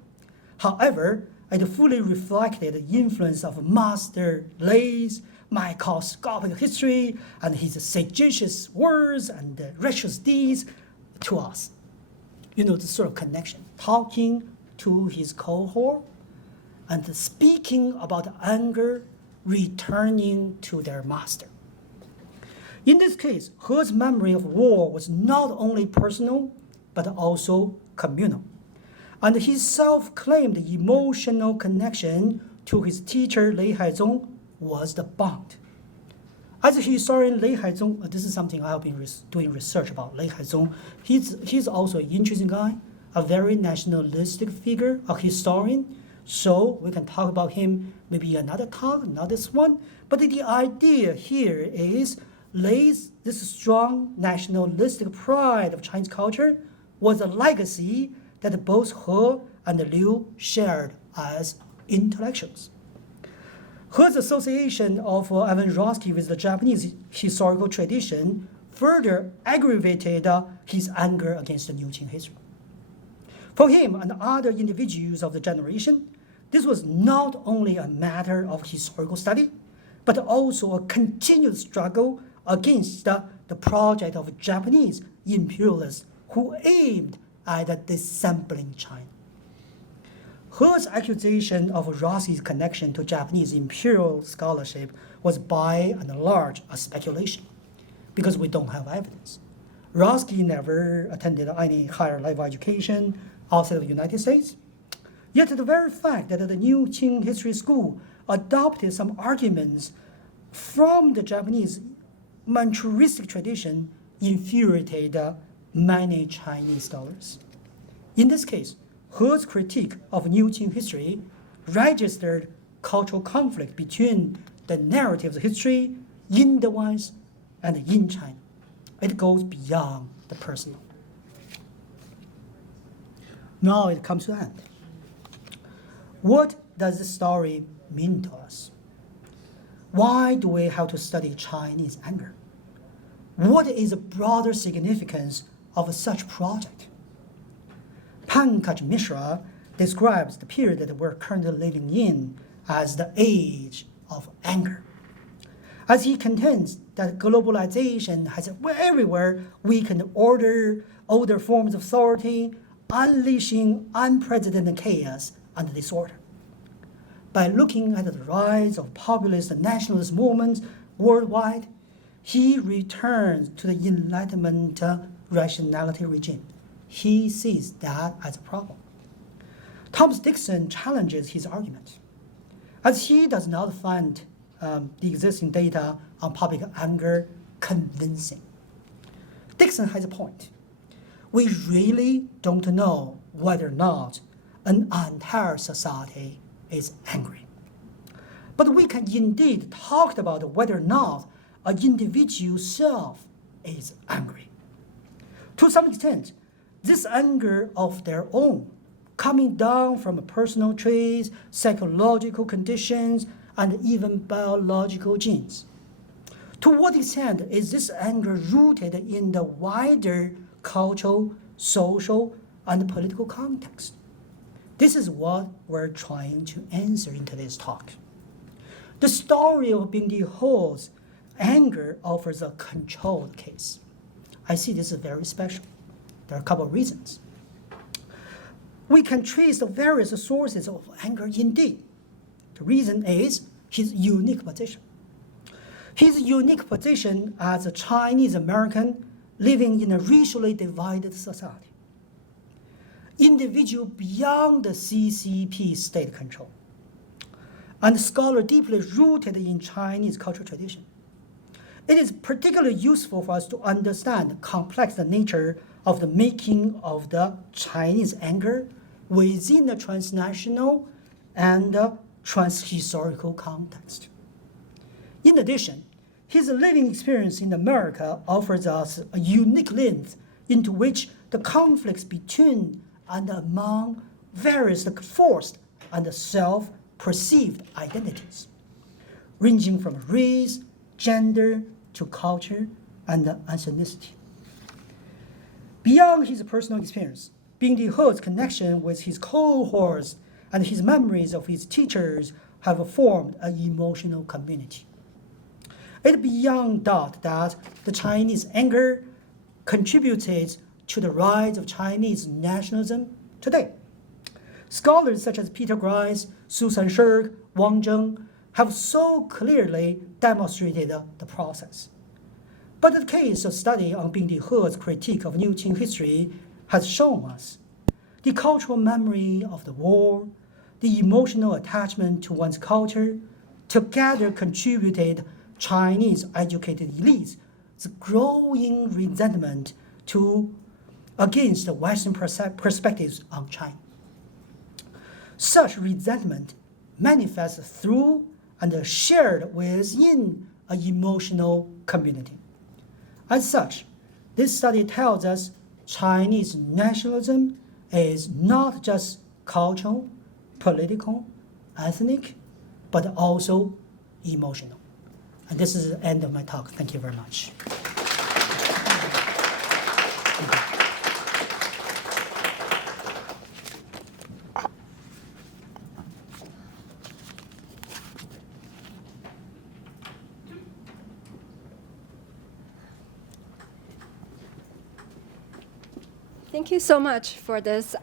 However, it fully reflected the influence of Master Lei's microscopic history and his sagacious words and righteous deeds to us. The sort of connection, talking to his cohort and speaking about anger returning to their master. In this case, He's memory of war was not only personal, but also communal. And his self-claimed emotional connection to his teacher Lei Haizong was the bond. As a historian, Lei Haizong, this is something I have been doing research about Lei Haizong. He's also an interesting guy, a very nationalistic figure, a historian. So we can talk about him maybe another talk, not this one. But the idea here is Lei's this strong nationalistic pride of Chinese culture was a legacy that both He and Liu shared as intellectuals. He's association of Evan Roski with the Japanese historical tradition further aggravated his anger against the new Qing history. For him and other individuals of the generation, this was not only a matter of historical study, but also a continued struggle against the project of Japanese imperialists who aimed at disassembling China. He's accusation of Roski's connection to Japanese imperial scholarship was by and large a speculation, because we don't have evidence. Roski never attended any higher level education outside of the United States. Yet the very fact that the new Qing History School adopted some arguments from the Japanese Manchuristic tradition infuriated many Chinese scholars. In this case, He's critique of New Qing history registered cultural conflict between the narratives of history in the West and in China. It goes beyond the personal. Now it comes to an end. What does this story mean to us? Why do we have to study Chinese anger? What is the broader significance of such project? Pankaj Mishra describes the period that we're currently living in as the age of anger. As he contends that globalization has everywhere weakened order, older forms of authority, unleashing unprecedented chaos and disorder. By looking at the rise of populist and nationalist movements worldwide, he returns to the Enlightenment rationality regime. He sees that as a problem. Thomas Dixon challenges his argument, as he does not find the existing data on public anger convincing. Dixon has a point. We really don't know whether or not an entire society is angry. But we can indeed talk about whether or not an individual self is angry. To some extent, this anger of their own, coming down from personal traits, psychological conditions, and even biological genes. To what extent is this anger rooted in the wider cultural, social, and political context? This is what we're trying to answer in today's talk. The story of Bingdi He's anger offers a controlled case. I see this is very special. There are a couple of reasons. We can trace the various sources of anger indeed. The reason is his unique position. His unique position as a Chinese American living in a racially divided society. Individual beyond the CCP state control. And a scholar deeply rooted in Chinese cultural tradition. It is particularly useful for us to understand the complex nature of the making of the Chinese anger within the transnational and transhistorical context. In addition, his living experience in America offers us a unique lens into which the conflicts between and among various forced and self-perceived identities, ranging from race, gender, to culture and ethnicity. Beyond his personal experience, Bingdi He's connection with his cohorts and his memories of his teachers have formed an emotional community. It is beyond doubt that the Chinese anger contributed to the rise of Chinese nationalism today. Scholars such as Peter Grice, Susan Shirk, Wang Zheng have so clearly demonstrated the process. But the case of study on Bingdi He's critique of New Qing history has shown us the cultural memory of the war, the emotional attachment to one's culture, together contributed Chinese educated elites' growing resentment against the Western perspectives on China. Such resentment manifests through and shared within an emotional community. As such, this study tells us Chinese nationalism is not just cultural, political, ethnic, but also emotional. And this is the end of my talk. Thank you very much. Thank you so much for this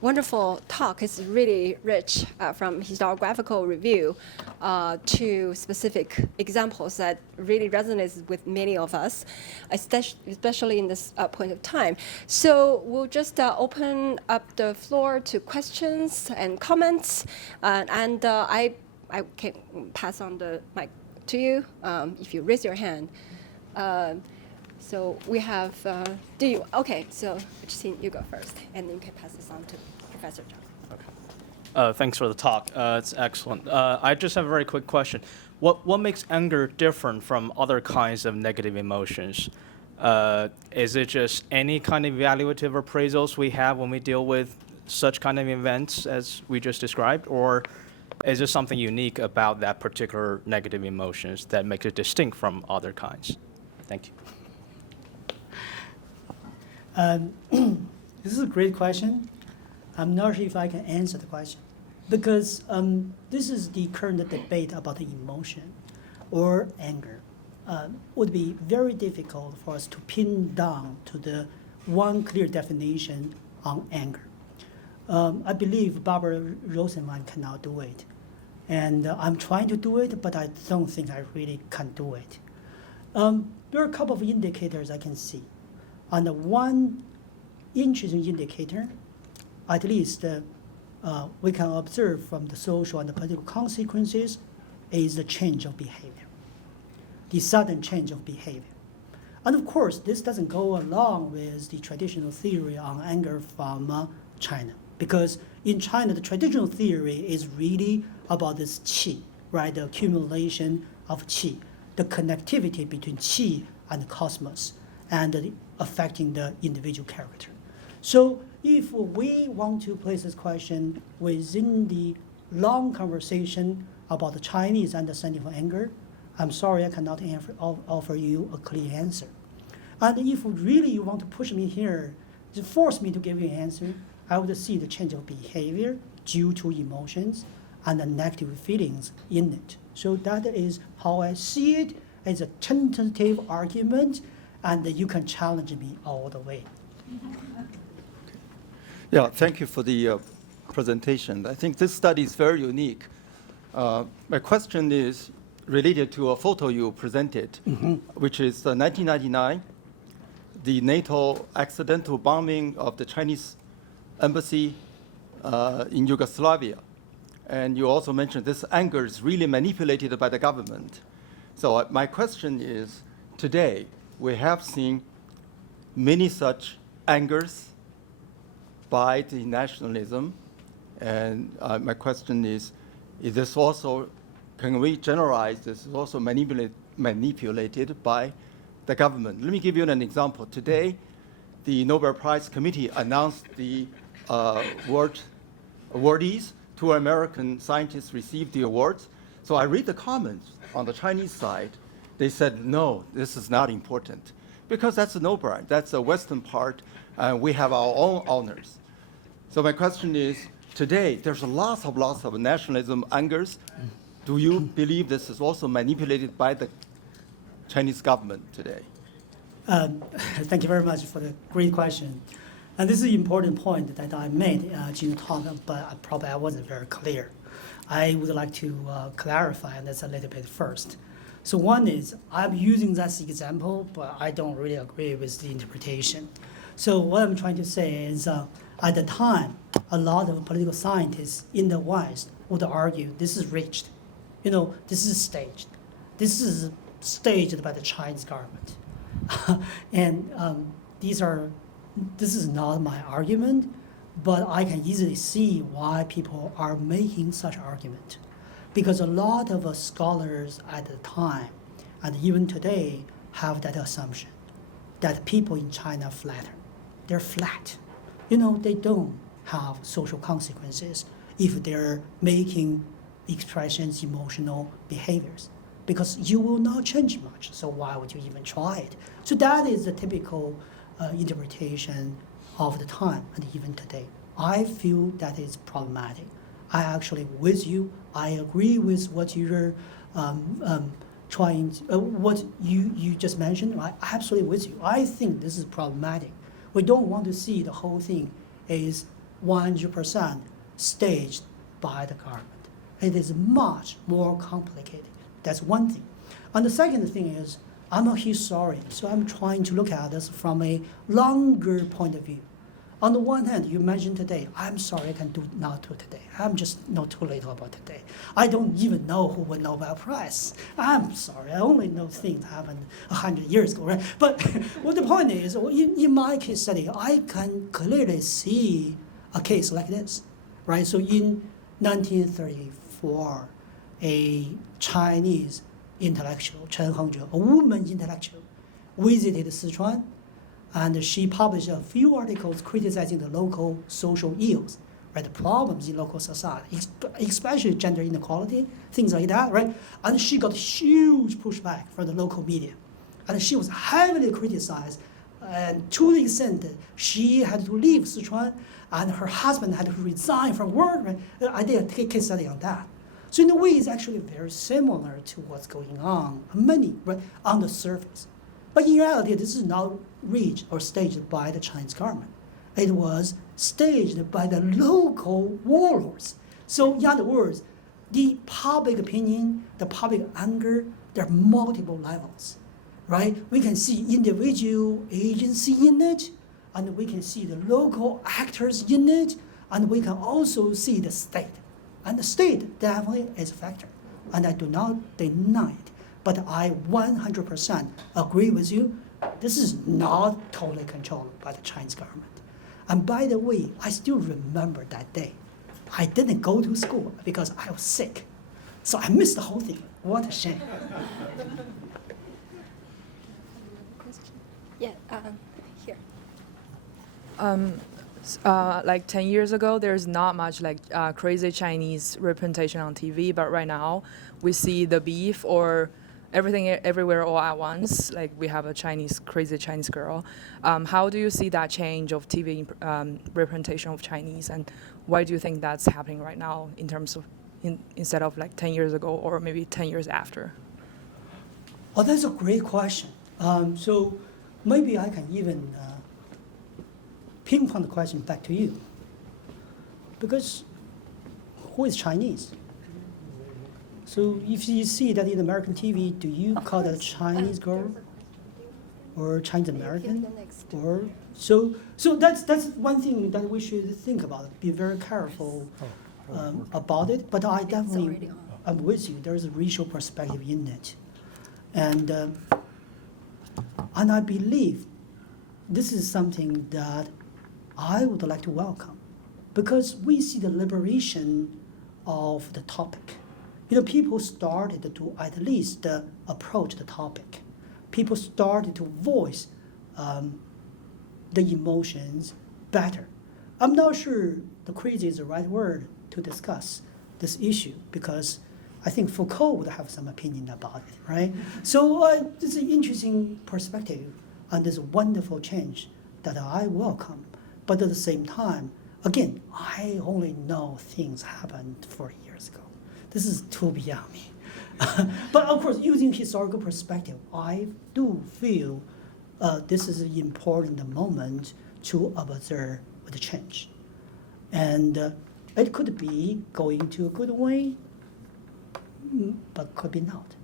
wonderful talk. It's really rich from historiographical review to specific examples that really resonates with many of us, especially in this point of time. So we'll just open up the floor to questions and comments, and I can pass on the mic to you if you raise your hand. So we have, so Justine, you go first, and then you can pass this on to Professor Zhang. Thanks for the talk. It's excellent. I just have a very quick question. What makes anger different from other kinds of negative emotions? Is it just any kind of evaluative appraisals we have when we deal with such kind of events as we just described, or is there something unique about that particular negative emotions that makes it distinct from other kinds? Thank you. This is a great question. I'm not sure if I can answer the question because this is the current debate about the emotion or anger. Would be very difficult for us to pin down to the one clear definition on anger. I believe Barbara Rosenwein cannot do it. And I'm trying to do it, but I don't think I really can do it. There are a couple of indicators I can see. On the one interesting indicator, at least we can observe from the social and the political consequences, is the change of behavior, the sudden change of behavior. And of course, this doesn't go along with the traditional theory on anger from China, because in China, the traditional theory is really about this qi, right? The accumulation of qi, the connectivity between qi and the cosmos, and affecting the individual character. So if we want to place this question within the long conversation about the Chinese understanding of anger, I'm sorry I cannot offer you a clear answer. And if really you want to push me here, to force me to give you an answer, I would see the change of behavior due to emotions and the negative feelings in it. So that is how I see it as a tentative argument, and you can challenge me all the way. Yeah, thank you for the presentation. I think this study is very unique. My question is related to a photo you presented, which is 1999, the NATO accidental bombing of the Chinese embassy in Yugoslavia. And you also mentioned this anger is really manipulated by the government. So my question is, today, we have seen many such angers by the nationalism. And my question is this also, can we generalize this is also manipulated by the government? Let me give you an example. Today, the Nobel Prize Committee announced the awardees. 2 American scientists received the awards. So I read the comments on the Chinese side. They said, no, this is not important, because that's a no-brainer. That's a Western part, and we have our own honors. So my question is, today, there's lots of nationalism angers. Do you believe this is also manipulated by the Chinese government today? Thank you very much for the great question. And this is an important point that I made in the talk, but probably I wasn't very clear. I would like to clarify this a little bit first. So one is, I'm using that example, but I don't really agree with the interpretation. So what I'm trying to say is, at the time, a lot of political scientists in the West would argue this is reached. This is staged. This is staged by the Chinese government. And this is not my argument, but I can easily see why people are making such argument. Because a lot of scholars at the time, and even today, have that assumption that people in China flatter. They're flat. They don't have social consequences if they're making expressions, emotional behaviors, because you will not change much, so why would you even try it? So that is the typical interpretation of the time and even today. I feel that is problematic. I actually with you. I agree with what you're what you just mentioned. I'm absolutely with you. I think this is problematic. We don't want to see the whole thing is 100% staged by the government. It is much more complicated. That's one thing. And the second thing is, I'm a historian, so I'm trying to look at this from a longer point of view. On the one hand, you mentioned today, I'm sorry I can not do today. I'm just not too late about today. I don't even know who won Nobel Prize. I'm sorry, I only know things happened 100 years ago, right? But well, the point is, in my case study, I can clearly see a case like this, right? So in 1934, a Chinese intellectual, Chen Hongzhe, a woman intellectual, visited Sichuan, and she published a few articles criticizing the local social ills, right? The problems in local society, especially gender inequality, things like that, right? And she got huge pushback from the local media. And she was heavily criticized, and to the extent that she had to leave Sichuan, and her husband had to resign from work, right? I did a case study on that. So in a way, it's actually very similar to what's going on, right, on the surface. But in reality, this is not reached or staged by the Chinese government. It was staged by the local warlords. So in other words, the public opinion, the public anger, there are multiple levels, right? We can see individual agency in it, and we can see the local actors in it, and we can also see the state. And the state definitely is a factor, and I do not deny it. But I 100% agree with you, this is not totally controlled by the Chinese government. And by the way, I still remember that day. I didn't go to school because I was sick. So I missed the whole thing. What a shame. Yeah, here. Like 10 years ago, there's not much like crazy Chinese representation on TV, but right now we see the beef or everything everywhere all at once. Like we have a crazy Chinese girl. How do you see that change of TV representation of Chinese, and why do you think that's happening right now in terms of instead of like 10 years ago or maybe 10 years after? Oh, that's a great question. So maybe I can even pinpoint the question back to you. Because who is Chinese? So if you see that in American TV, do you call that a Chinese girl or Chinese American? Or so that's one thing that we should think about. Be very careful about it. But I definitely am with you. There's a racial perspective in it, and I believe this is something that I would like to welcome, because we see the liberation of the topic. You know, people started to at least approach the topic. People started to voice the emotions better. I'm not sure the crazy is the right word to discuss this issue, because I think Foucault would have some opinion about it, right? So it's an interesting perspective, and there's a wonderful change that I welcome. But at the same time, again, I only know things happened 40 years ago. This is too beyond me. But of course, using historical perspective, I do feel this is an important moment to observe the change. And it could be going to a good way, but could be not.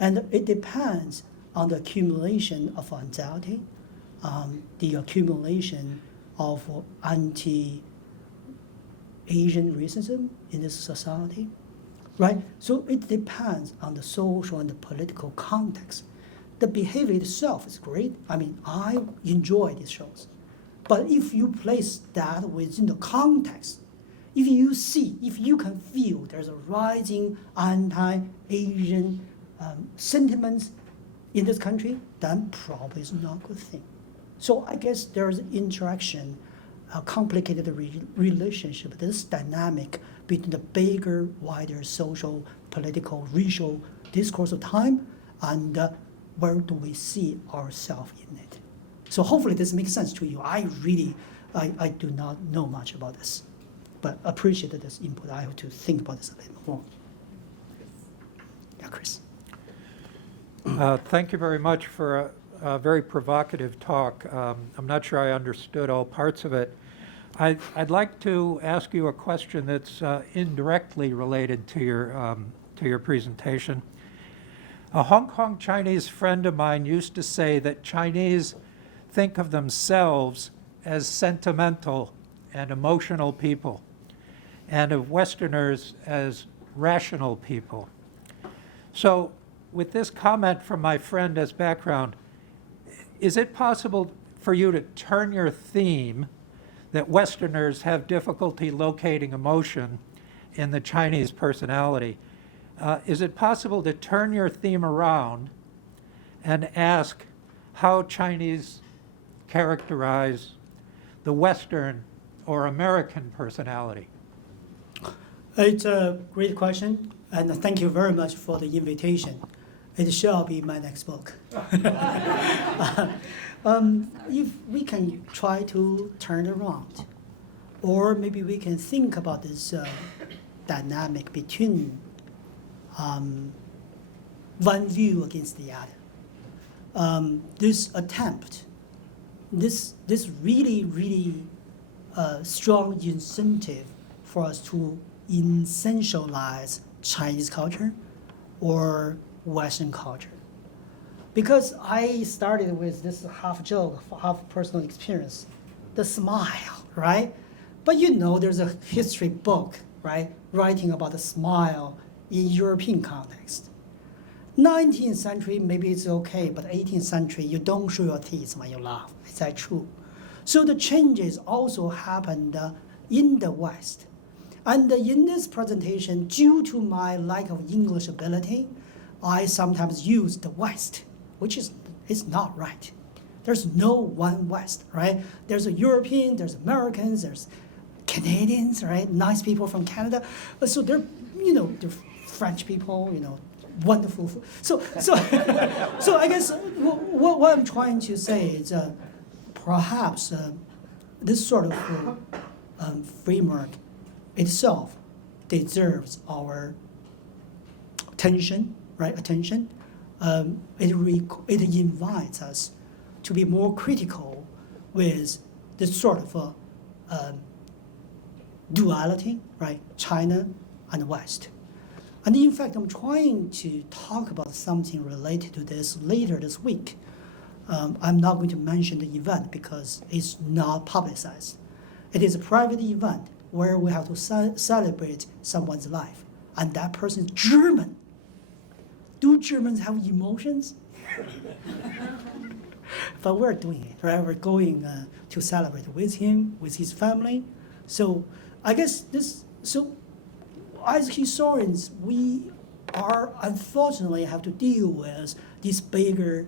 And it depends on the accumulation of anxiety, the accumulation of anti-Asian racism in this society, right? So it depends on the social and the political context. The behavior itself is great. I mean, I enjoy these shows. But if you place that within the context, if you can feel there's a rising anti-Asian sentiments in this country, then probably it's not a good thing. So I guess there's interaction, a complicated relationship, this dynamic between the bigger, wider social, political, racial discourse of time, and where do we see ourselves in it. So hopefully this makes sense to you. I do not know much about this, but appreciate this input. I have to think about this a little more. Yeah, Chris. Thank you very much for a very provocative talk. I'm not sure I understood all parts of it. I'd like to ask you a question that's indirectly related to your presentation. A Hong Kong Chinese friend of mine used to say that Chinese think of themselves as sentimental and emotional people, and of Westerners as rational people. So with this comment from my friend as background, is it possible for you to turn your theme that Westerners have difficulty locating emotion in the Chinese personality? Is it possible to turn your theme around and ask how Chinese characterize the Western or American personality? It's a great question, and thank you very much for the invitation. It shall be my next book. If we can try to turn it around, or maybe we can think about this dynamic between one view against the other. This attempt, this really strong incentive for us to essentialize Chinese culture or Western culture. Because I started with this half joke, half personal experience, the smile, right? But you know there's a history book, right, writing about the smile in European context. 19th century, maybe it's okay, but 18th century, you don't show your teeth when you laugh. Is that true? So the changes also happened in the West. And in this presentation, due to my lack of English ability, I sometimes use the West, which is not right. There's no one West, right? There's a European, there's Americans, there's Canadians, right? Nice people from Canada. So they're French people, wonderful. So I guess what I'm trying to say is perhaps this sort of framework itself deserves our attention, right? Attention. It invites us to be more critical with this sort of duality, right? China and West. And in fact, I'm trying to talk about something related to this later this week. I'm not going to mention the event because it's not publicized. It is a private event where we have to celebrate someone's life, and that person is German. Do Germans have emotions? But we're doing it, right? We're going to celebrate with him, with his family. So I guess as historians, we are unfortunately have to deal with these bigger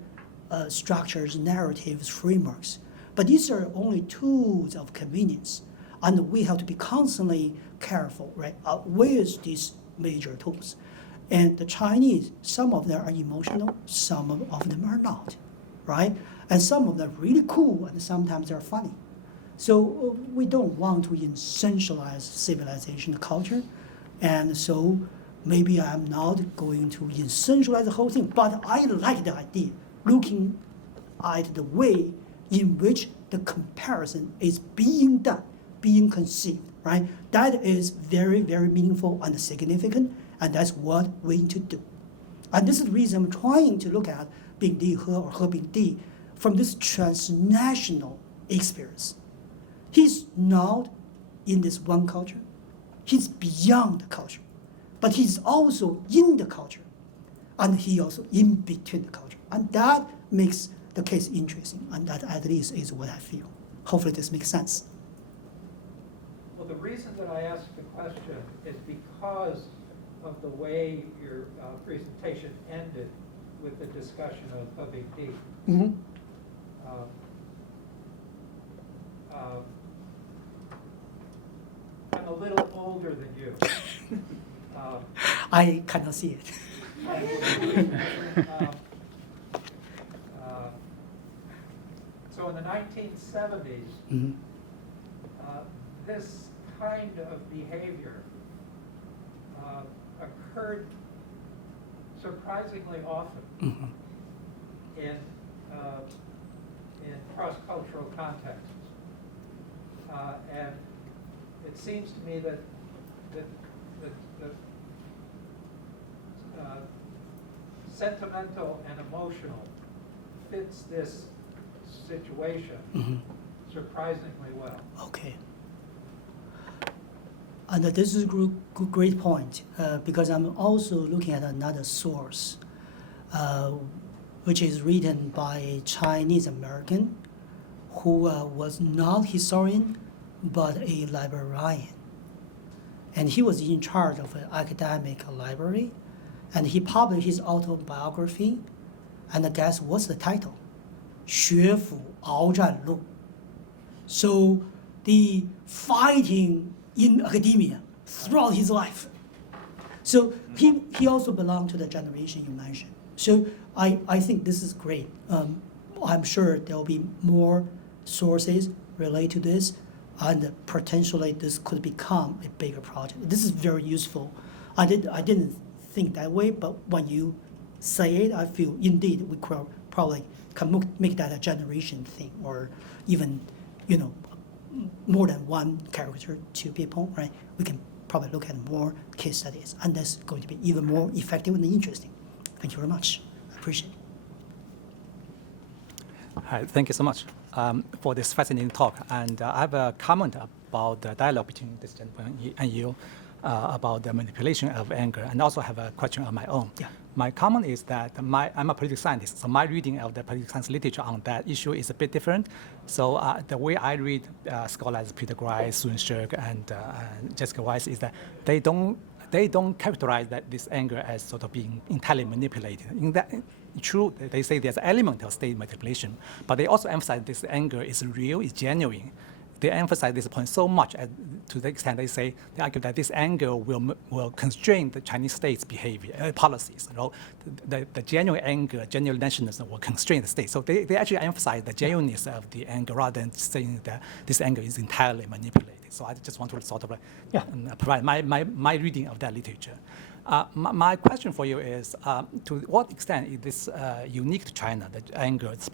structures, narratives, frameworks. But these are only tools of convenience, and we have to be constantly careful, right, with these major tools. And the Chinese, some of them are emotional, some of them are not, right? And some of them are really cool, and sometimes they're funny. So we don't want to essentialize civilization culture, and so maybe I'm not going to essentialize the whole thing, but I like the idea, looking at the way in which the comparison is being done, being conceived, right? That is very, very meaningful and significant, and that's what we need to do. And this is the reason I'm trying to look at Bing Di He or He Bing Di from this transnational experience. He's not in this one culture. He's beyond the culture. But he's also in the culture. And he also in between the culture. And that makes the case interesting. And that at least is what I feel. Hopefully this makes sense. Well, the reason that I asked the question is because of the way your presentation ended with the discussion of He Bing Di. Mm-hmm. I'm a little older than you. I cannot see it. So in the 1970s, Mm-hmm. this kind of behavior occurred surprisingly often Mm-hmm. in cross-cultural contexts. And it seems to me that sentimental and emotional fits this situation Mm-hmm. surprisingly well. Okay. And this is a great point, because I'm also looking at another source, which is written by a Chinese American who was not historian, but a librarian. And he was in charge of an academic library, and he published his autobiography, and guess what's the title? 学府鏖战录. So the fighting in academia throughout his life. So he also belonged to the generation you mentioned. So I think this is great. I'm sure there will be more sources related to this, and potentially this could become a bigger project. This is very useful. I didn't think that way, but when you say it, I feel indeed we could probably can make that a generation thing, or even, more than one character, two people, right? We can probably look at more case studies, and that's going to be even more effective and interesting. Thank you very much. I appreciate it. Hi, thank you so much for this fascinating talk. And I have a comment about the dialogue between this gentleman and you about the manipulation of anger, and also have a question of my own. Yeah. My comment is that I'm a political scientist, so my reading of the political science literature on that issue is a bit different. So the way I read scholars Peter Grice, Sun Shirk, and Jessica Weiss is that they don't characterize this anger as sort of being entirely manipulated. In that, true, they say there's an element of state manipulation, but they also emphasize this anger is real, is genuine. They emphasize this point so much to the extent they argue that this anger will constrain the Chinese state's behavior, policies. The genuine anger, genuine nationalism will constrain the state. So they actually emphasize the genuineness of the anger rather than saying that this anger is entirely manipulated. So I just want to sort of provide my reading of that literature. My question for you is, to what extent is this unique to China, that anger is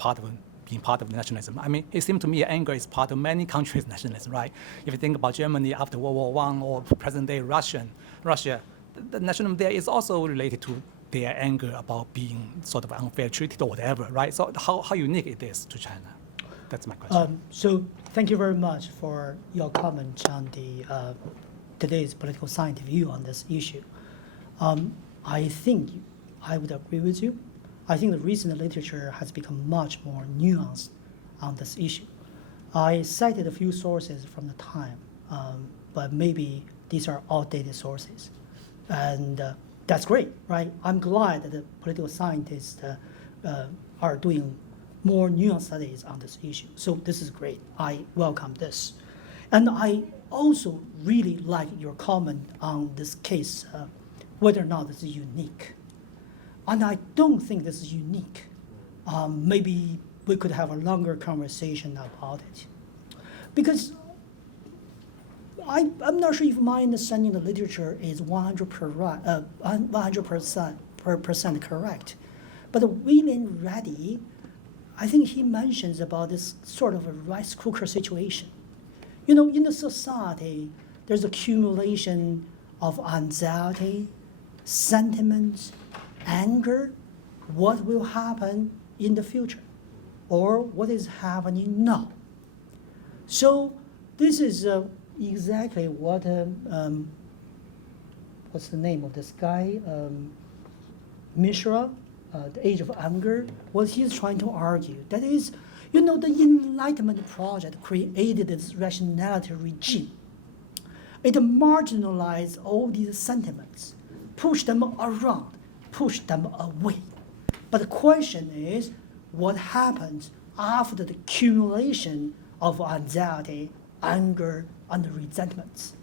being part of nationalism? I mean, it seems to me anger is part of many countries' nationalism, right? If you think about Germany after World War I or present-day Russia, the nationalism there is also related to their anger about being sort of unfair treated or whatever, right? So how unique it is to China? That's my question. So thank you very much for your comment on the today's political science view on this issue. I think I would agree with you. I think the recent literature has become much more nuanced on this issue. I cited a few sources from the time, but maybe these are outdated sources. And that's great, right? I'm glad that the political scientists are doing more nuanced studies on this issue. So this is great. I welcome this. And I also really like your comment on this case, whether or not this is unique. And I don't think this is unique. Maybe we could have a longer conversation about it. Because I'm not sure if my understanding of the literature is 100% correct. But William Reddy, I think he mentions about this sort of a rice cooker situation. In the society, there's accumulation of anxiety, sentiments, anger, what will happen in the future, or what is happening now. So this is exactly what, what's the name of this guy? Mishra, The Age of Anger, what he's trying to argue. That is, the Enlightenment project created this rationality regime. It marginalized all these sentiments, pushed them around, push them away. But the question is, what happens after the accumulation of anxiety, anger, and resentments?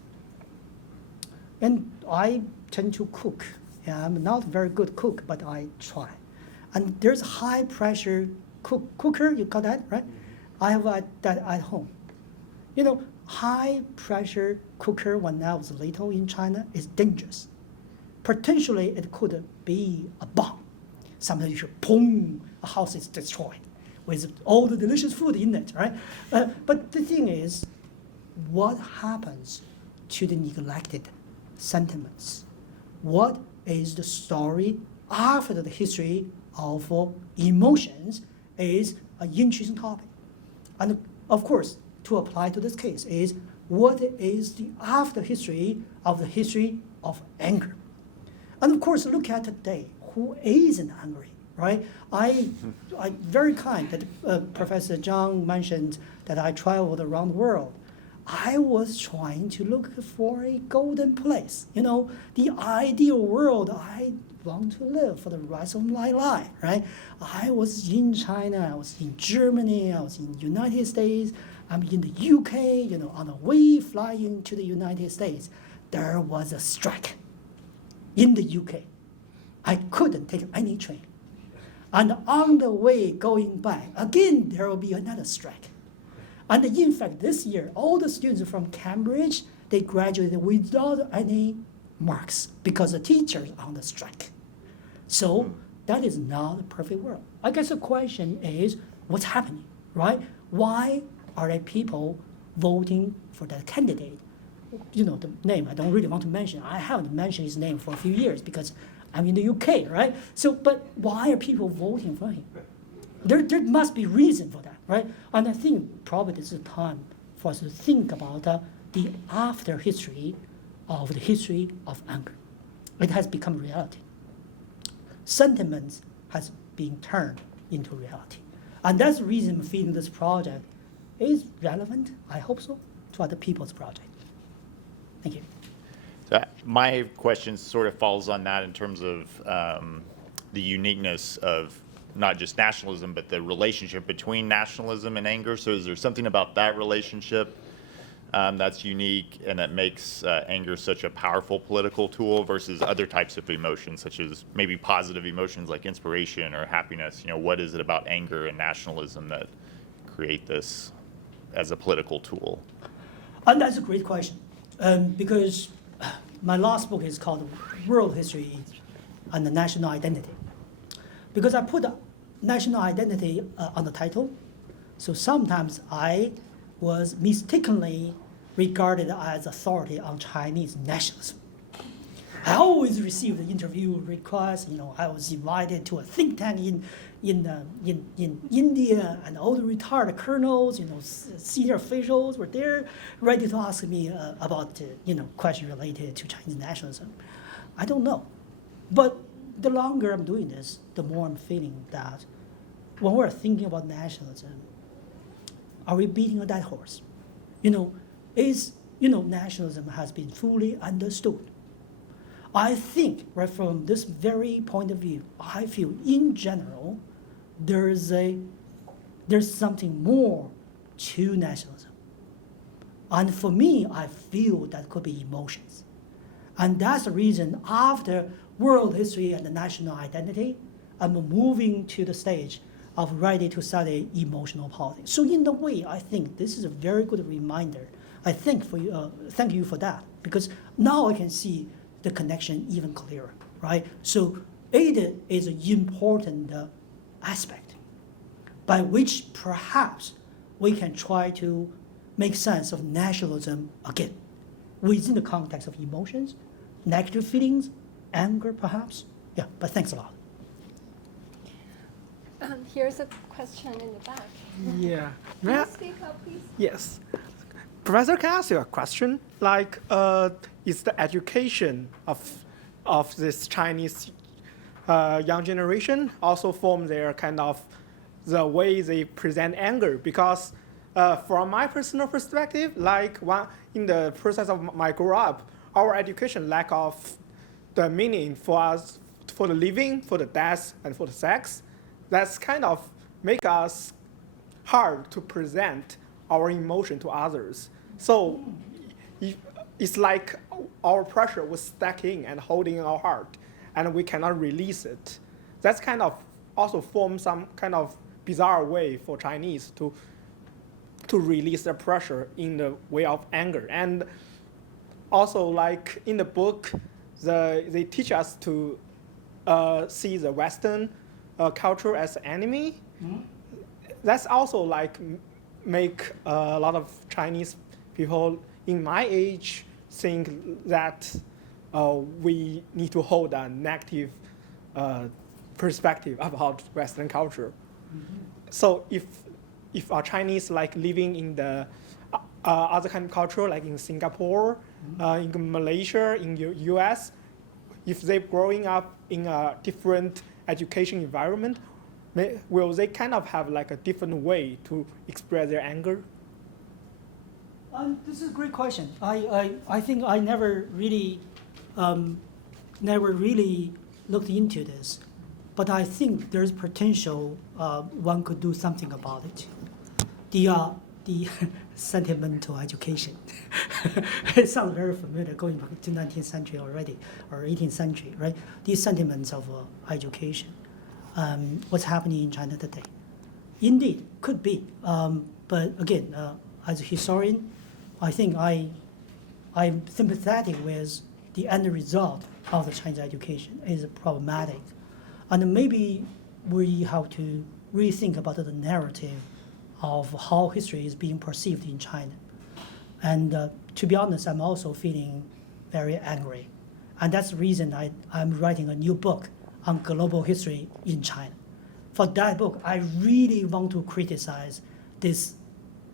And I tend to cook. I'm not a very good cook, but I try. And there's high pressure cooker, you got that, right? I have that at home. High pressure cooker when I was little in China is dangerous. Potentially, it could be a bomb. Sometimes you should, boom, a house is destroyed with all the delicious food in it, right? But the thing is, what happens to the neglected sentiments? What is the story after the history of emotions is an interesting topic. And of course, to apply to this case is what is the after history of the history of anger? And of course, look at today, who isn't angry, right? I very kind that Professor Zhang mentioned that I traveled around the world. I was trying to look for a golden place, the ideal world I want to live for the rest of my life, right? I was in China, I was in Germany, I was in the United States, I'm in the UK, on the way flying to the United States, there was a strike in the UK. I couldn't take any train. And on the way going back, again, there will be another strike. And in fact, this year, all the students from Cambridge, they graduated without any marks because the teachers are on the strike. So that is not a perfect world. I guess the question is, what's happening, right? Why are there people voting for that candidate? The name I don't really want to mention. I haven't mentioned his name for a few years because I'm in the UK, right? So, but why are people voting for him? There must be reason for that, right? And I think probably this is a time for us to think about the after history of the history of anger. It has become reality. Sentiments has been turned into reality. And that's the reason I'm feeling this project is relevant, I hope so, to other people's project. Thank you. So my question sort of falls on that in terms of the uniqueness of not just nationalism, but the relationship between nationalism and anger. So is there something about that relationship that's unique and that makes anger such a powerful political tool versus other types of emotions, such as maybe positive emotions like inspiration or happiness? What is it about anger and nationalism that create this as a political tool? And that's a great question, because my last book is called World History and the National Identity. Because I put national identity on the title, so sometimes I was mistakenly regarded as authority on Chinese nationalism. I always received the interview requests. I was invited to a think tank in India, and all the retired colonels, senior officials were there, ready to ask me about questions related to Chinese nationalism. I don't know, but the longer I'm doing this, the more I'm feeling that when we're thinking about nationalism, are we beating a dead horse? Nationalism has been fully understood. I think, right from this very point of view, I feel in general, there's something more to nationalism. And for me, I feel that could be emotions. And that's the reason after world history and the national identity, I'm moving to the stage of ready to study emotional politics. So in a way, I think this is a very good reminder. I thank you for that, because now I can see the connection even clearer, right? So it is an important aspect by which perhaps we can try to make sense of nationalism again within the context of emotions, negative feelings, anger perhaps. Yeah, but thanks a lot. Here's a question in the back. Yeah. Can you speak up, please? Yes. Professor, can I ask you a question? Like, is the education of this Chinese young generation also form their kind of the way they present anger? Because from my personal perspective, like in the process of my grow up, our education lack of the meaning for us, for the living, for the death, and for the sex. That's kind of make us hard to present our emotion to others. So it's like our pressure was stacking and holding in our heart, and we cannot release it. That's kind of also form some kind of bizarre way for Chinese to release their pressure in the way of anger. And also, like in the book, they teach us to see the Western culture as enemy. Mm-hmm. That's also like make a lot of Chinese people in my age think that we need to hold a negative perspective about Western culture. Mm-hmm. So if our Chinese like living in the other kind of culture, like in Singapore, in Malaysia, in US, if they're growing up in a different education environment, will they kind of have like a different way to express their anger? This is a great question. I think I never really looked into this, but I think there's potential one could do something about it. The sentimental education. It sounds very familiar, going back to 19th century already, or 18th century, right? These sentiments of education. What's happening in China today? Indeed, could be. But again, as a historian, I think I'm sympathetic with the end result of the Chinese education is problematic. And maybe we have to rethink about the narrative of how history is being perceived in China. And to be honest, I'm also feeling very angry. And that's the reason I'm writing a new book on global history in China. For that book, I really want to criticize this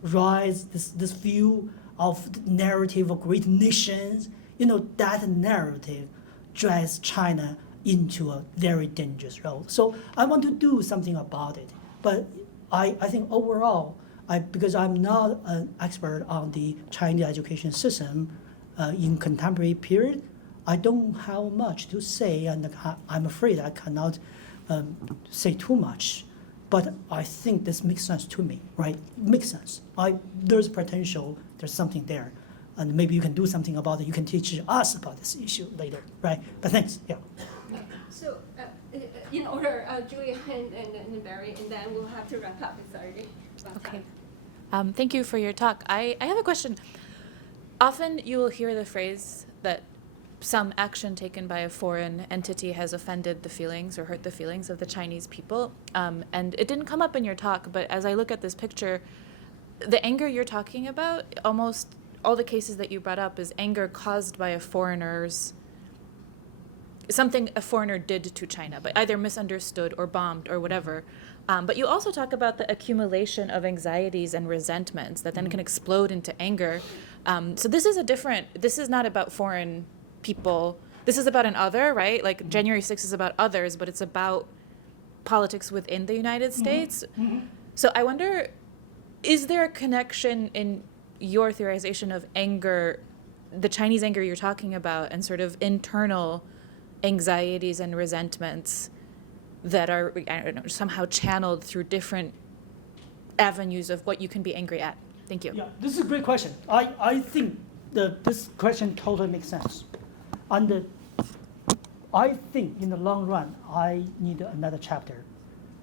rise, this view of the narrative of great nations. That narrative drives China into a very dangerous road. So I want to do something about it. But I think overall, because I'm not an expert on the Chinese education system in contemporary period, I don't have much to say, and I'm afraid I cannot say too much. But I think this makes sense to me, right? Makes sense. There's potential, there's something there. And maybe you can do something about it. You can teach us about this issue later, right? But thanks, yeah. So, in order, Julia and Barry, and then we'll have to wrap up. Sorry. Okay. Thank you for your talk. I have a question. Often you will hear the phrase that some action taken by a foreign entity has offended the feelings or hurt the feelings of the Chinese people. And it didn't come up in your talk, but as I look at this picture, the anger you're talking about, almost all the cases that you brought up is anger caused by something a foreigner did to China, but either misunderstood or bombed or whatever. But you also talk about the accumulation of anxieties and resentments that then can explode into anger. So this is not about foreign people. This is about an other, right? Like January 6th is about others, but it's about politics within the United States. So I wonder, is there a connection in your theorization of anger, the Chinese anger you're talking about, and sort of internal anxieties and resentments that are, I don't know, somehow channeled through different avenues of what you can be angry at? Thank you. Yeah, this is a great question. I think this question totally makes sense. And I think in the long run, I need another chapter,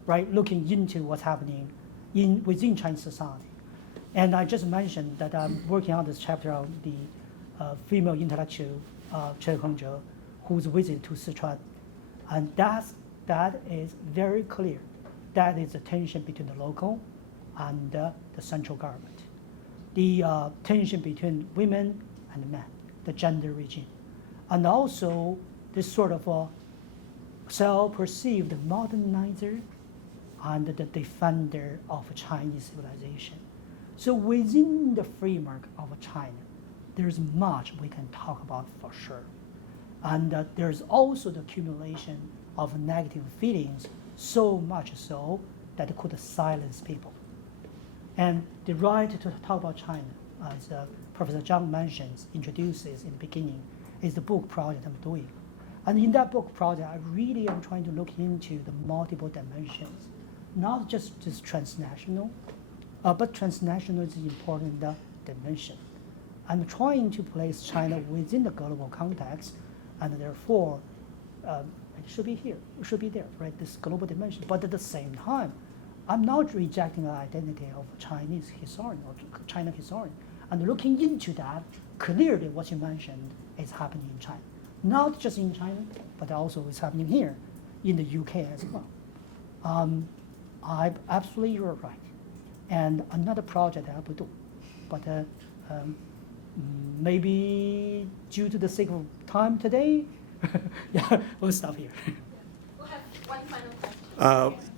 right? Looking into what's happening within Chinese society. And I just mentioned that I'm working on this chapter on the female intellectual, Chen Hongzhe, whose visit to Sichuan. And that is very clear. That is the tension between the local and the central government. The tension between women and men, the gender regime. And also this sort of self-perceived modernizer and the defender of Chinese civilization. So within the framework of China, there's much we can talk about for sure. And there's also the accumulation of negative feelings, so much so that it could silence people. And the right to talk about China, as Professor Zhang mentions, introduces in the beginning, is the book project I'm doing. And in that book project, I really am trying to look into the multiple dimensions, not just transnational, but transnational is an important dimension. I'm trying to place China within the global context, and therefore, it should be here, it should be there, right? This global dimension. But at the same time, I'm not rejecting the identity of a Chinese historian or China historian. And looking into that, clearly what you mentioned is happening in China. Not just in China, but also it's happening here, in the UK as well. Absolutely, you're right. And another project I will do, but maybe due to the sake of time today, yeah, we'll stop here. We'll have one final question.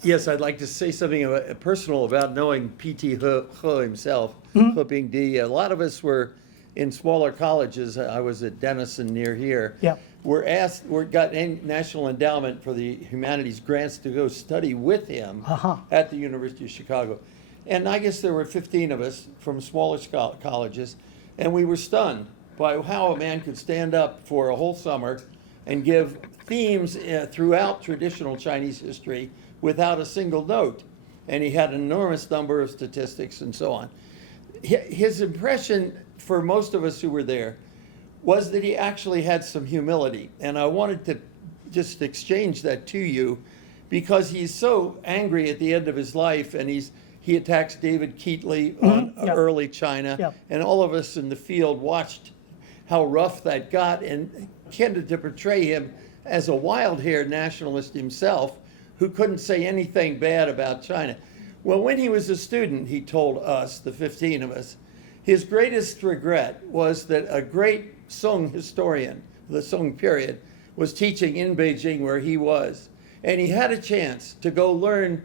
Yes, I'd like to say something personal about knowing P.T. He himself, He Bingdi. A lot of us were in smaller colleges. I was at Denison near here. Yeah. Got national endowment for the humanities grants to go study with him at the University of Chicago. And I guess there were 15 of us from smaller colleges, and we were stunned by how a man could stand up for a whole summer and give themes throughout traditional Chinese history without a single note. And he had an enormous number of statistics and so on. His impression for most of us who were there was that he actually had some humility. And I wanted to just exchange that to you because he's so angry at the end of his life, and he attacks David Keatley on early China. And all of us in the field watched how rough that got and tended to portray him as a wild-haired nationalist himself who couldn't say anything bad about China. Well, when he was a student, he told us, the 15 of us, his greatest regret was that a great Song historian, the Song period, was teaching in Beijing where he was. And he had a chance to go learn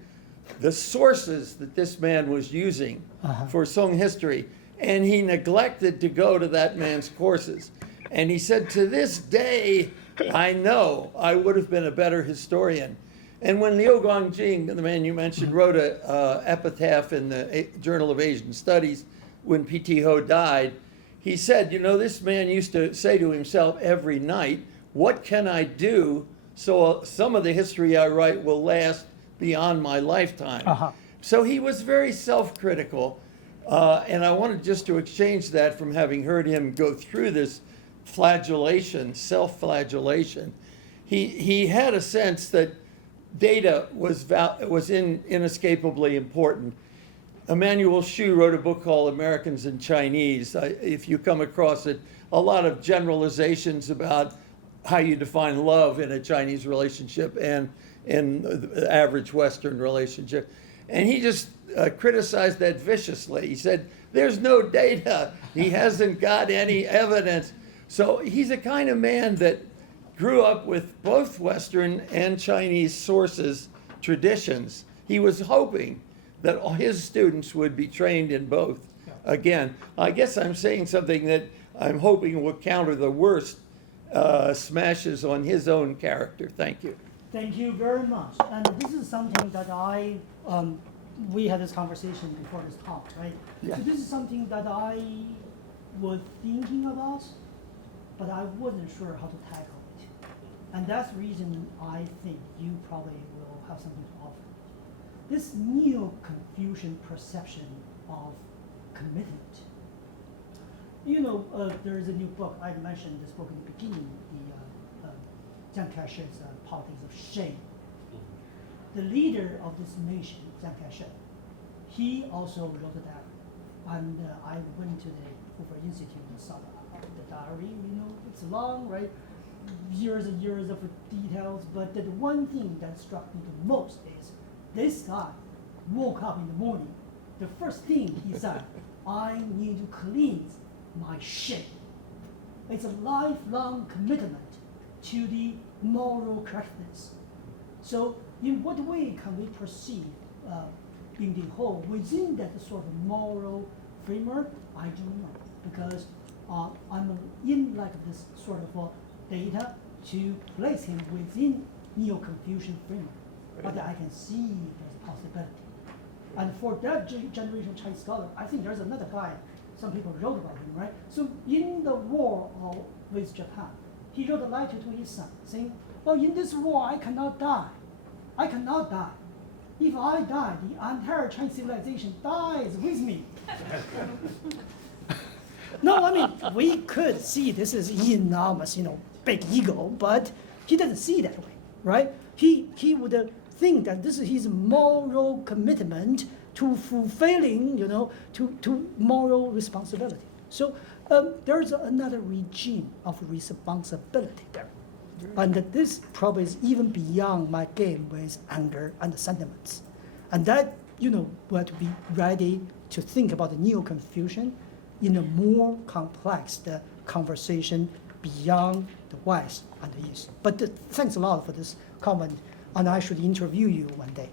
the sources that this man was using for Song history. And he neglected to go to that man's courses. And he said, to this day, I know I would have been a better historian. And when Liu Guangjing, the man you mentioned, wrote an epitaph in the Journal of Asian Studies when P.T. He died, he said, you know, this man used to say to himself every night, what can I do so some of the history I write will last beyond my lifetime? So he was very self-critical. And I wanted just to exchange that from having heard him go through this flagellation, self-flagellation. He had a sense that data was inescapably important. Emanuel Xu wrote a book called Americans and Chinese. If you come across it, a lot of generalizations about how you define love in a Chinese relationship and in the average Western relationship. And he just criticized that viciously. He said, there's no data. He hasn't got any evidence. So he's a kind of man that grew up with both Western and Chinese sources, traditions. He was hoping that all his students would be trained in both. Again, I guess I'm saying something that I'm hoping will counter the worst smashes on his own character. Thank you. Thank you very much. And this is something that we had this conversation before this talk, right? Yeah. So this is something that I was thinking about, but I wasn't sure how to tackle it. And that's the reason I think you probably will have something to offer. This neo-Confucian perception of commitment. You know, there is a new book, I mentioned this book in the beginning, the Chiang Kai-shek's Politics of Shame. The leader of this nation, Chiang Kai-shek, he also wrote a diary. And I went to the Hoover Institute and saw the diary. You know, it's long, right? Years and years of details. But the one thing that struck me the most is this guy woke up in the morning. The first thing he said, I need to cleanse my shame. It's a lifelong commitment to the moral correctness. So in what way can we perceive in the whole within that sort of moral framework? I don't know, because I'm in like this sort of data to place him within neo-Confucian framework, but I can see there's a possibility. And for that generation of Chinese scholar, I think there's another guy, some people wrote about him, right? So in the war with Japan, he wrote a letter to his son saying, well, in this war, I cannot die. I cannot die. If I die, the entire Chinese civilization dies with me. No, I mean, we could see this is enormous, big ego, but he doesn't see that way, right? He would think that this is his moral commitment to fulfilling, to moral responsibility. So there's another regime of responsibility there. And that this probably is even beyond my game with anger and sentiments. And that, we have to be ready to think about the neo-Confucian in a more complex conversation beyond the West and the East. But thanks a lot for this comment. and I should interview you one day.